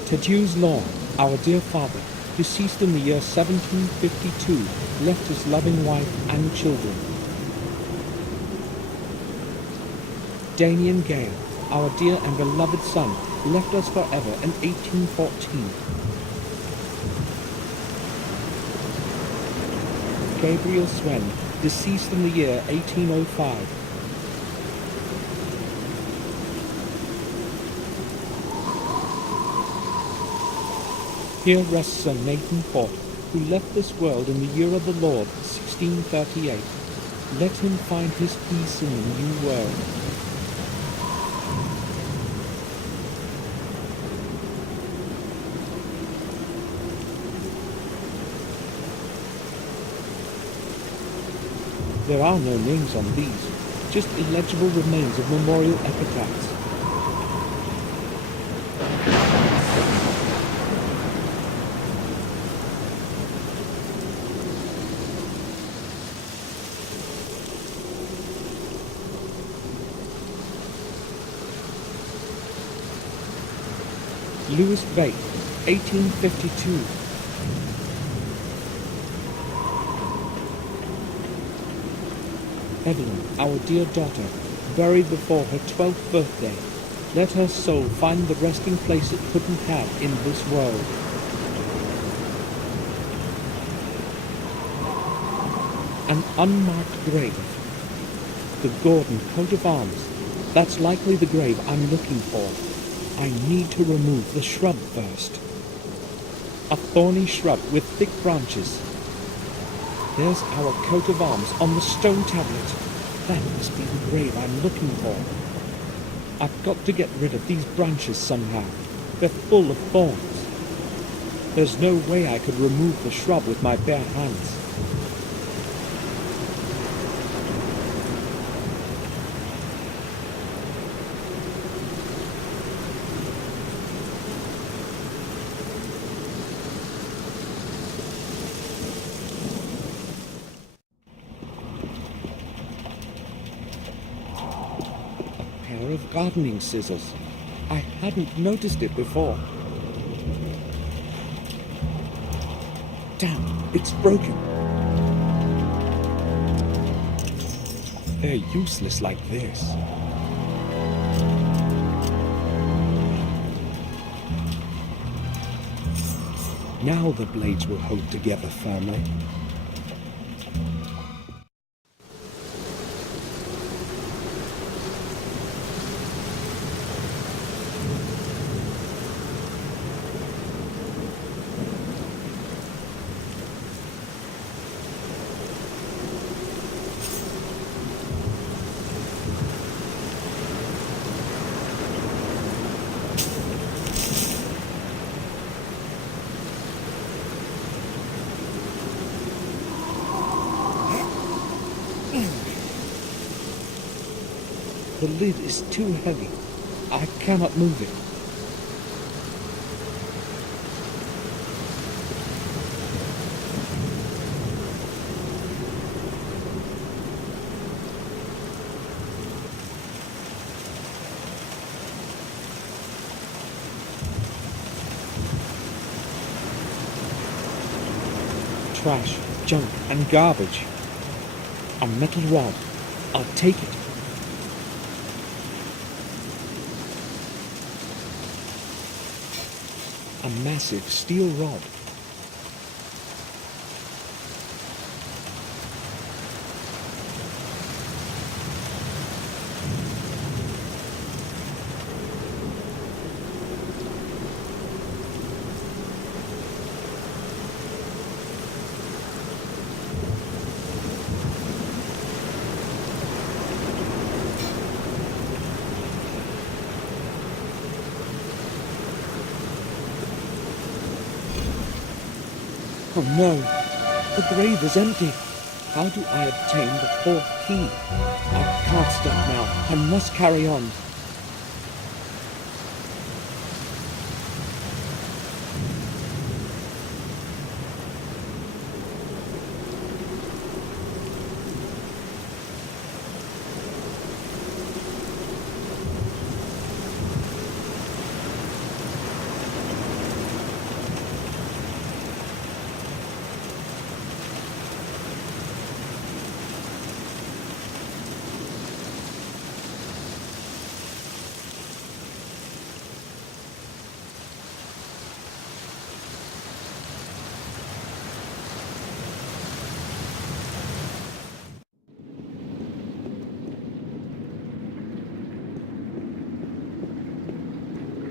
Tadeusz Law, our dear father, deceased in the year 1752, left his loving wife and children. Damien Gale, our dear and beloved son, left us forever in 1814. Gabriel Swen, deceased in the year 1805. Here rests Sir Nathan Fort, who left this world in the year of the Lord, 1638. Let him find his peace in the new world. There are no names on these, just illegible remains of memorial epitaphs. Louis Bate, 1852. Evelyn, our dear daughter, buried before her 12th birthday. Let her soul find the resting place it couldn't have in this world. An unmarked grave. The Gordon coat of arms. That's likely the grave I'm looking for. I need to remove the shrub first. A thorny shrub with thick branches. There's our coat of arms on the stone tablet. That must be the grave I'm looking for. I've got to get rid of these branches somehow. They're full of thorns. There's no way I could remove the shrub with my bare hands. Of gardening scissors. I hadn't noticed it before. Damn, it's broken. They're useless like this. Now the blades will hold together firmly. The lid is too heavy. I cannot move it. Trash, junk, and garbage. A metal rod. I'll take it. A massive steel rod. Oh no, the grave is empty. How do I obtain the fourth key? I can't stop now. I must carry on.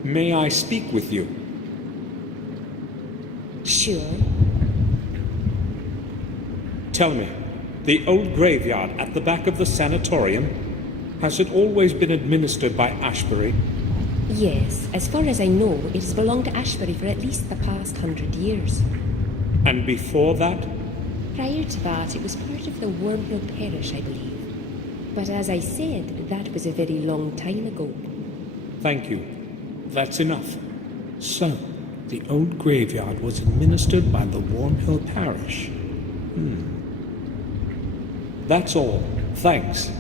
May I speak with you? Sure. Tell me, the old graveyard at the back of the sanatorium, has it always been administered by Ashburry? Yes, as far as I know, it has belonged to Ashbury for at least the past 100 years. And before that? Prior to that, it was part of the Warmhill Parish, I believe. But as I said, that was a very long time ago. Thank you. That's enough. So, the old graveyard was administered by the Warmhill Parish. That's all. Thanks.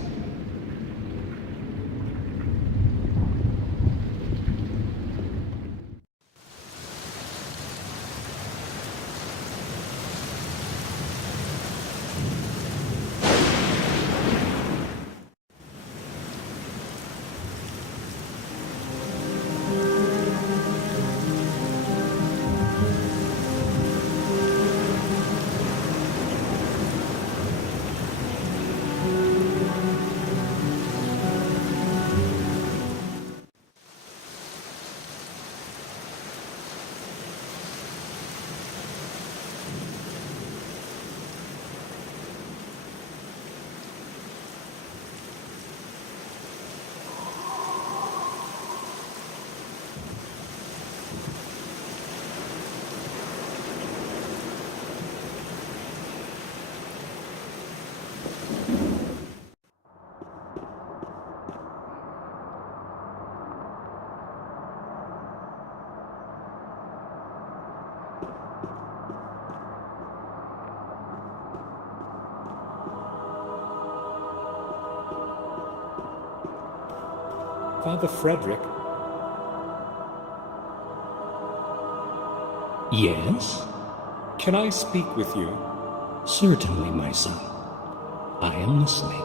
Father Frederick? Yes? Can I speak with you? Certainly, my son. I am listening.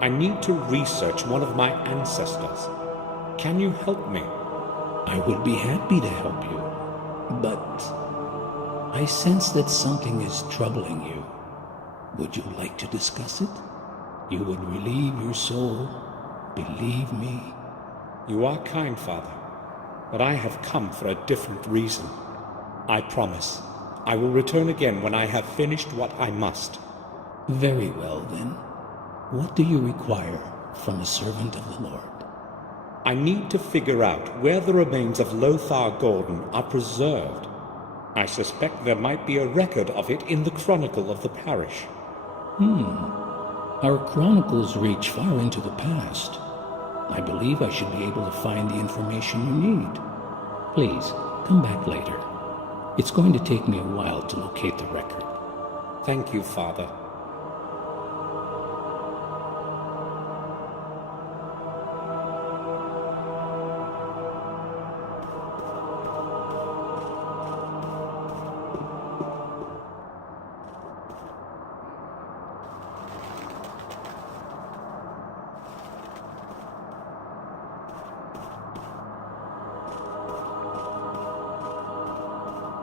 I need to research one of my ancestors. Can you help me? I would be happy to help you, but I sense that something is troubling you. Would you like to discuss it? You would relieve your soul. Believe me. You are kind, Father, but I have come for a different reason. I promise. I will return again when I have finished what I must. Very well, then. What do you require from a servant of the Lord? I need to figure out where the remains of Lothar Gordon are preserved. I suspect there might be a record of it in the chronicle of the parish. Our chronicles reach far into the past. I believe I should be able to find the information you need. Please, come back later. It's going to take me a while to locate the record. Thank you, Father.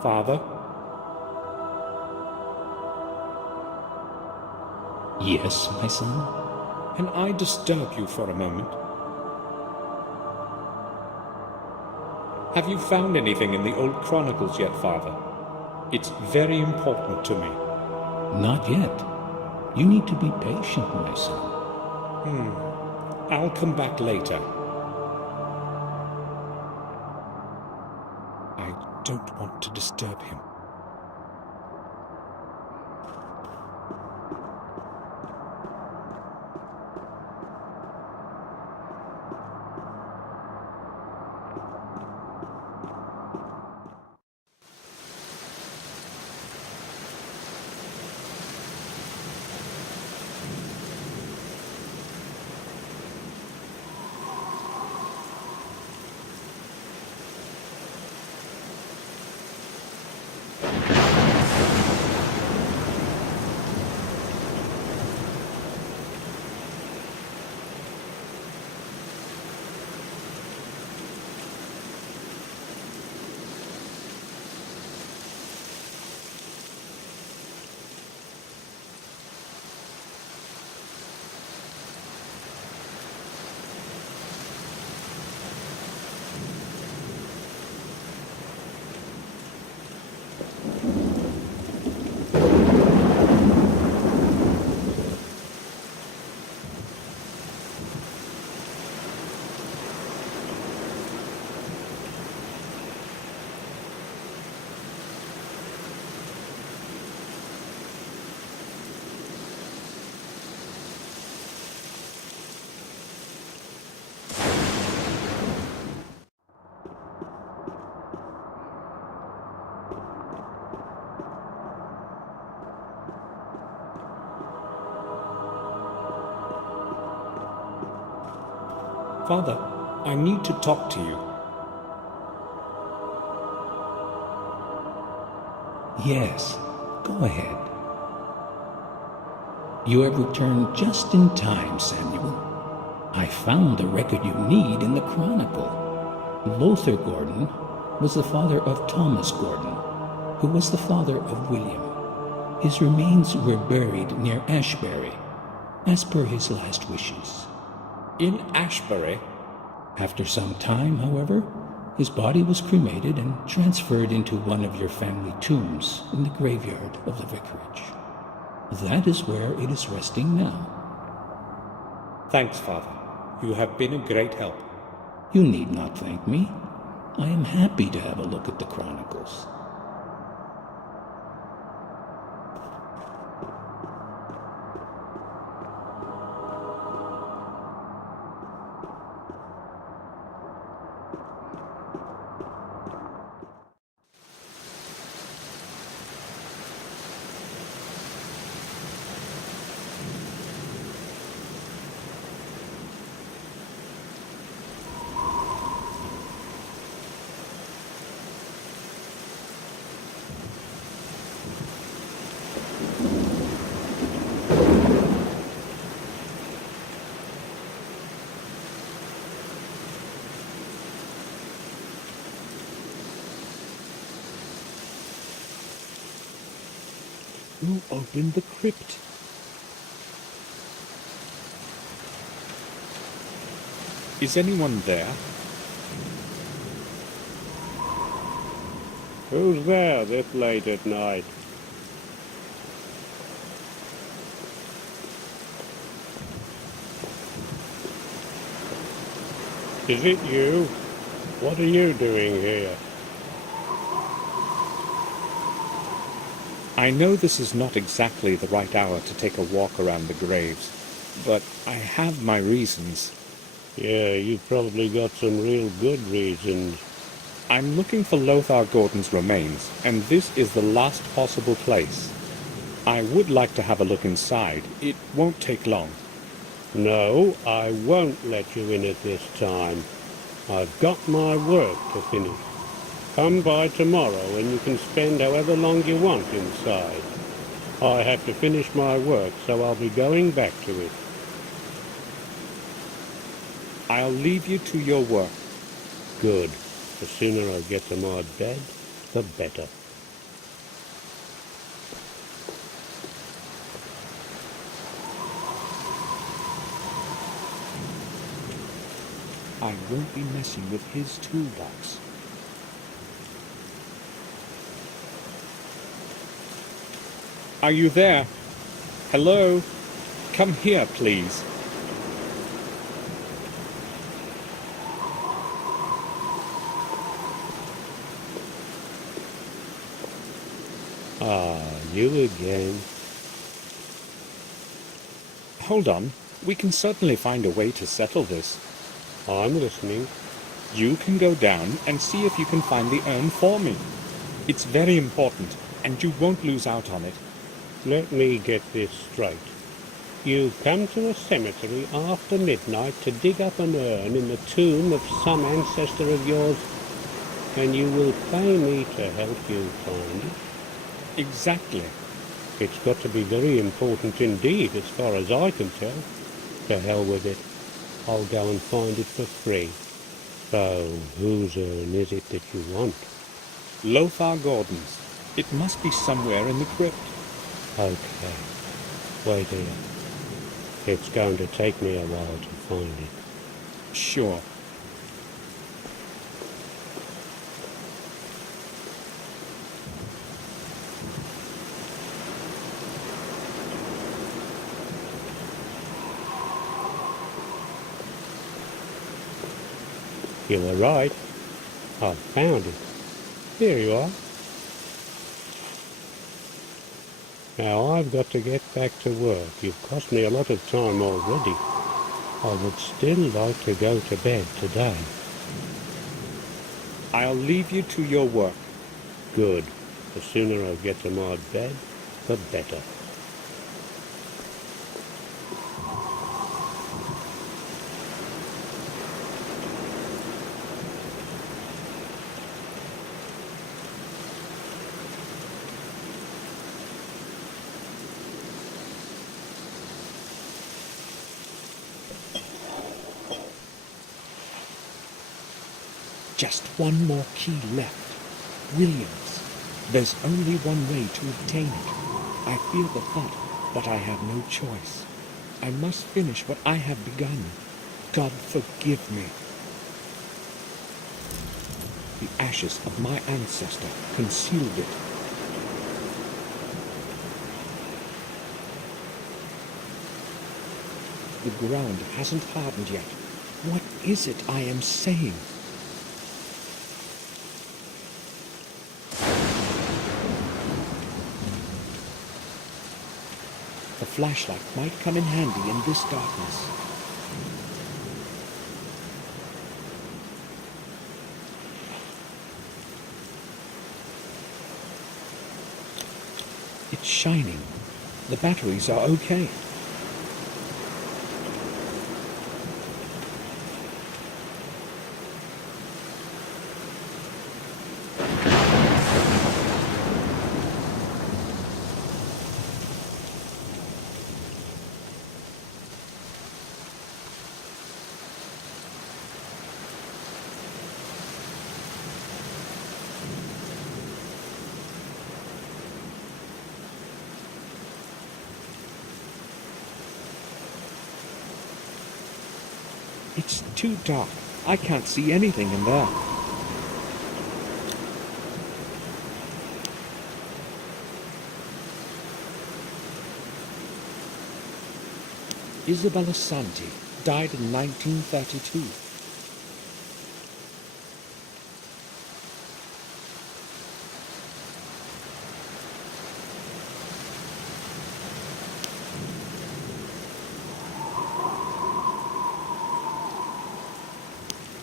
Father? Yes, my son? Can I disturb you for a moment? Have you found anything in the old chronicles yet, Father? It's very important to me. Not yet. You need to be patient, my son. I'll come back later. I don't want to disturb him. Father, I need to talk to you. Yes, go ahead. You have returned just in time, Samuel. I found the record you need in the Chronicle. Lothar Gordon was the father of Thomas Gordon, who was the father of William. His remains were buried near Ashbury, as per his last wishes. In Ashbury? After some time, however, his body was cremated and transferred into one of your family tombs in the graveyard of the vicarage. That is where it is resting now. Thanks, Father. You have been a great help. You need not thank me. I am happy to have a look at the Chronicles. Who opened the crypt? Is anyone there? Who's there this late at night? Is it you? What are you doing here? I know this is not exactly the right hour to take a walk around the graves, but I have my reasons. Yeah, you've probably got some real good reasons. I'm looking for Lothar Gordon's remains, and this is the last possible place. I would like to have a look inside. It won't take long. No, I won't let you in at this time. I've got my work to finish. Come by tomorrow and you can spend however long you want inside. I have to finish my work, so I'll be going back to it. I'll leave you to your work. Good. The sooner I get to my bed, the better. I won't be messing with his toolbox. Are you there? Hello? Come here, please. Ah, you again. Hold on. We can certainly find a way to settle this. I'm listening. You can go down and see if you can find the urn for me. It's very important, and you won't lose out on it. Let me get this straight. You've come to a cemetery after midnight to dig up an urn in the tomb of some ancestor of yours, and you will pay me to help you find it? Exactly. It's got to be very important indeed, as far as I can tell. To hell with it. I'll go and find it for free. So, whose urn is it that you want? Lothar Gordon's. It must be somewhere in the crypt. Okay. Wait here. It's going to take me a while to find it. Sure. You were right. I've found it. Here you are. Now I've got to get back to work. You've cost me a lot of time already. I would still like to go to bed today. I'll leave you to your work. Good. The sooner I get to my bed, the better. Just one more key left. Williams. There's only one way to obtain it. I feel the thought, but I have no choice. I must finish what I have begun. God forgive me. The ashes of my ancestor concealed it. The ground hasn't hardened yet. What is it I am saying? The flashlight might come in handy in this darkness. It's shining. The batteries are okay. It's too dark. I can't see anything in there. Isabella Santi died in 1932.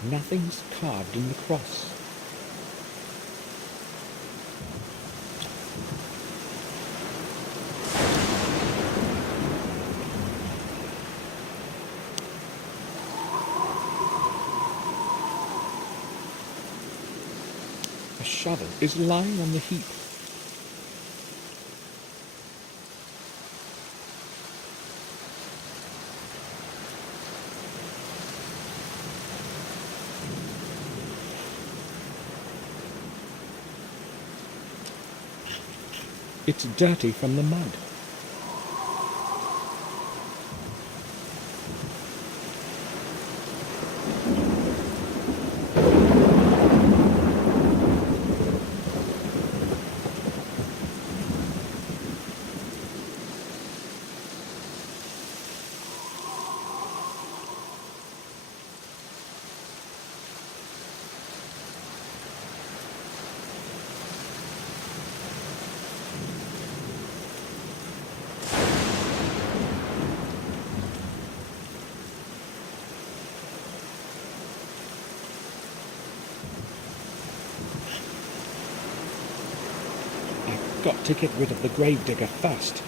Nothing's carved in the cross. A shovel is lying on the heap. It's dirty from the mud. Got to get rid of the gravedigger first.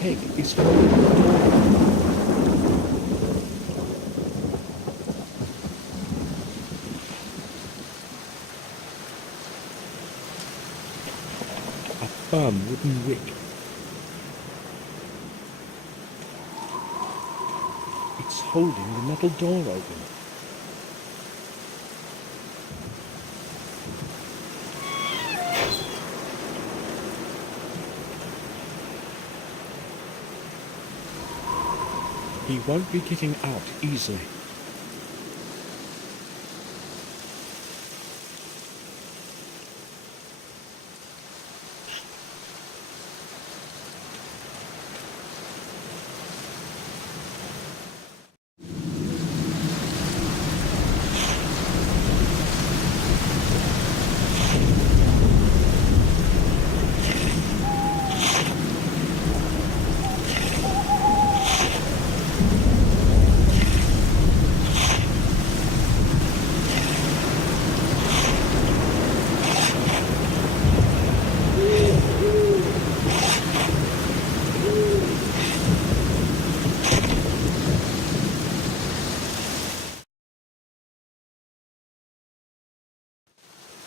Peg is holding the door. A firm wooden wick. It's holding the metal door open. He won't be getting out easily.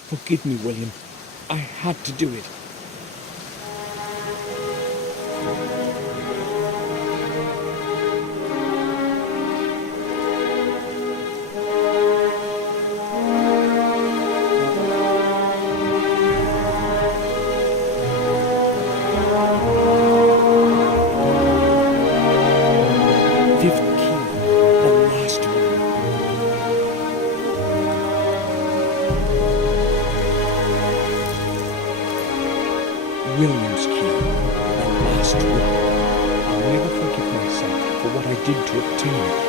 Forgive me, William. I had to do it. for what I did to obtain it.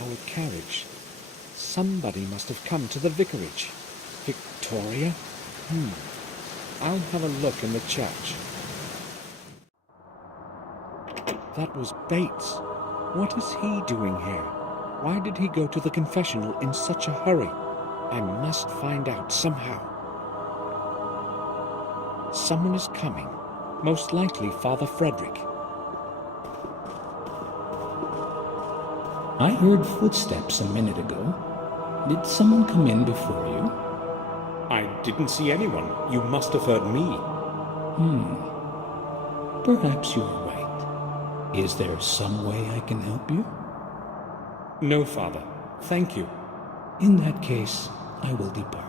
Our carriage. Somebody must have come to the vicarage. Victoria? I'll have a look in the church. That was Bates. What is he doing here? Why did he go to the confessional in such a hurry? I must find out somehow. Someone is coming. Most likely Father Frederick. I heard footsteps a minute ago. Did someone come in before you? I didn't see anyone. You must have heard me. Perhaps you are right. Is there some way I can help you? No, Father. Thank you. In that case, I will depart.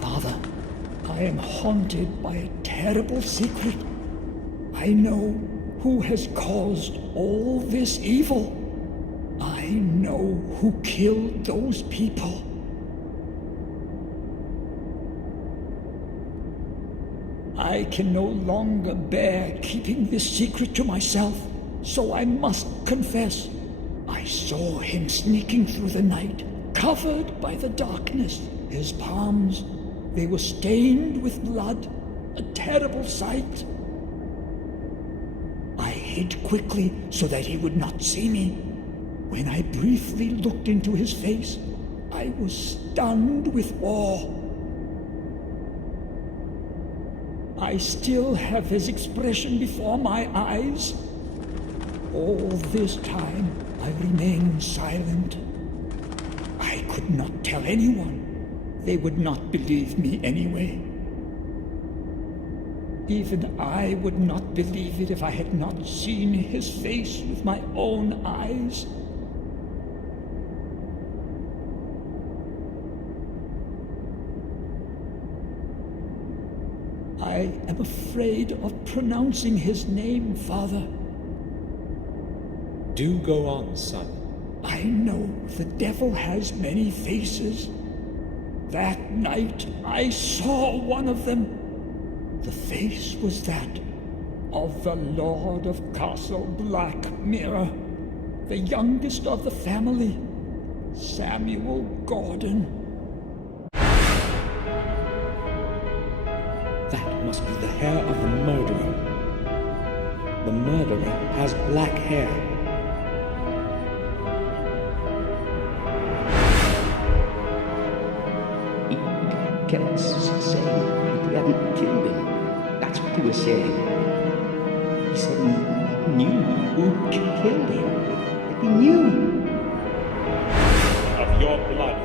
Father, I am haunted by a terrible secret. I know who has caused all this evil. I know who killed those people. I can no longer bear keeping this secret to myself, so I must confess. I saw him sneaking through the night, covered by the darkness. His palms, they were stained with blood, a terrible sight. I hid quickly so that he would not see me. When I briefly looked into his face, I was stunned with awe. I still have his expression before my eyes. All this time, I remained silent. I could not tell anyone. They would not believe me anyway. Even I would not believe it if I had not seen his face with my own eyes. I am afraid of pronouncing his name, Father. Do go on, son. I know the devil has many faces. That night I saw one of them. The face was that of the Lord of Castle Black Mirror, the youngest of the family, Samuel Gordon. That must be the hair of the murderer. The murderer has black hair. He kept saying that we hadn't killed him. That's what he was saying. He said he knew who killed him. That he knew. Of your blood,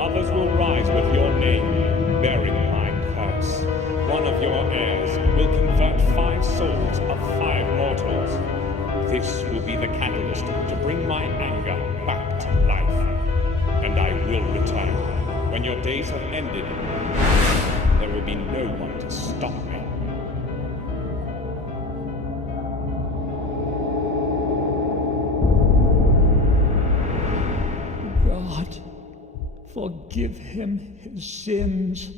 others will rise with your name, bearing my curse. One of your heirs will convert 5 souls of 5 mortals. This will be the catalyst to bring my anger back to life. And I will return. When your days have ended, there will be no one to stop me. God, forgive him his sins.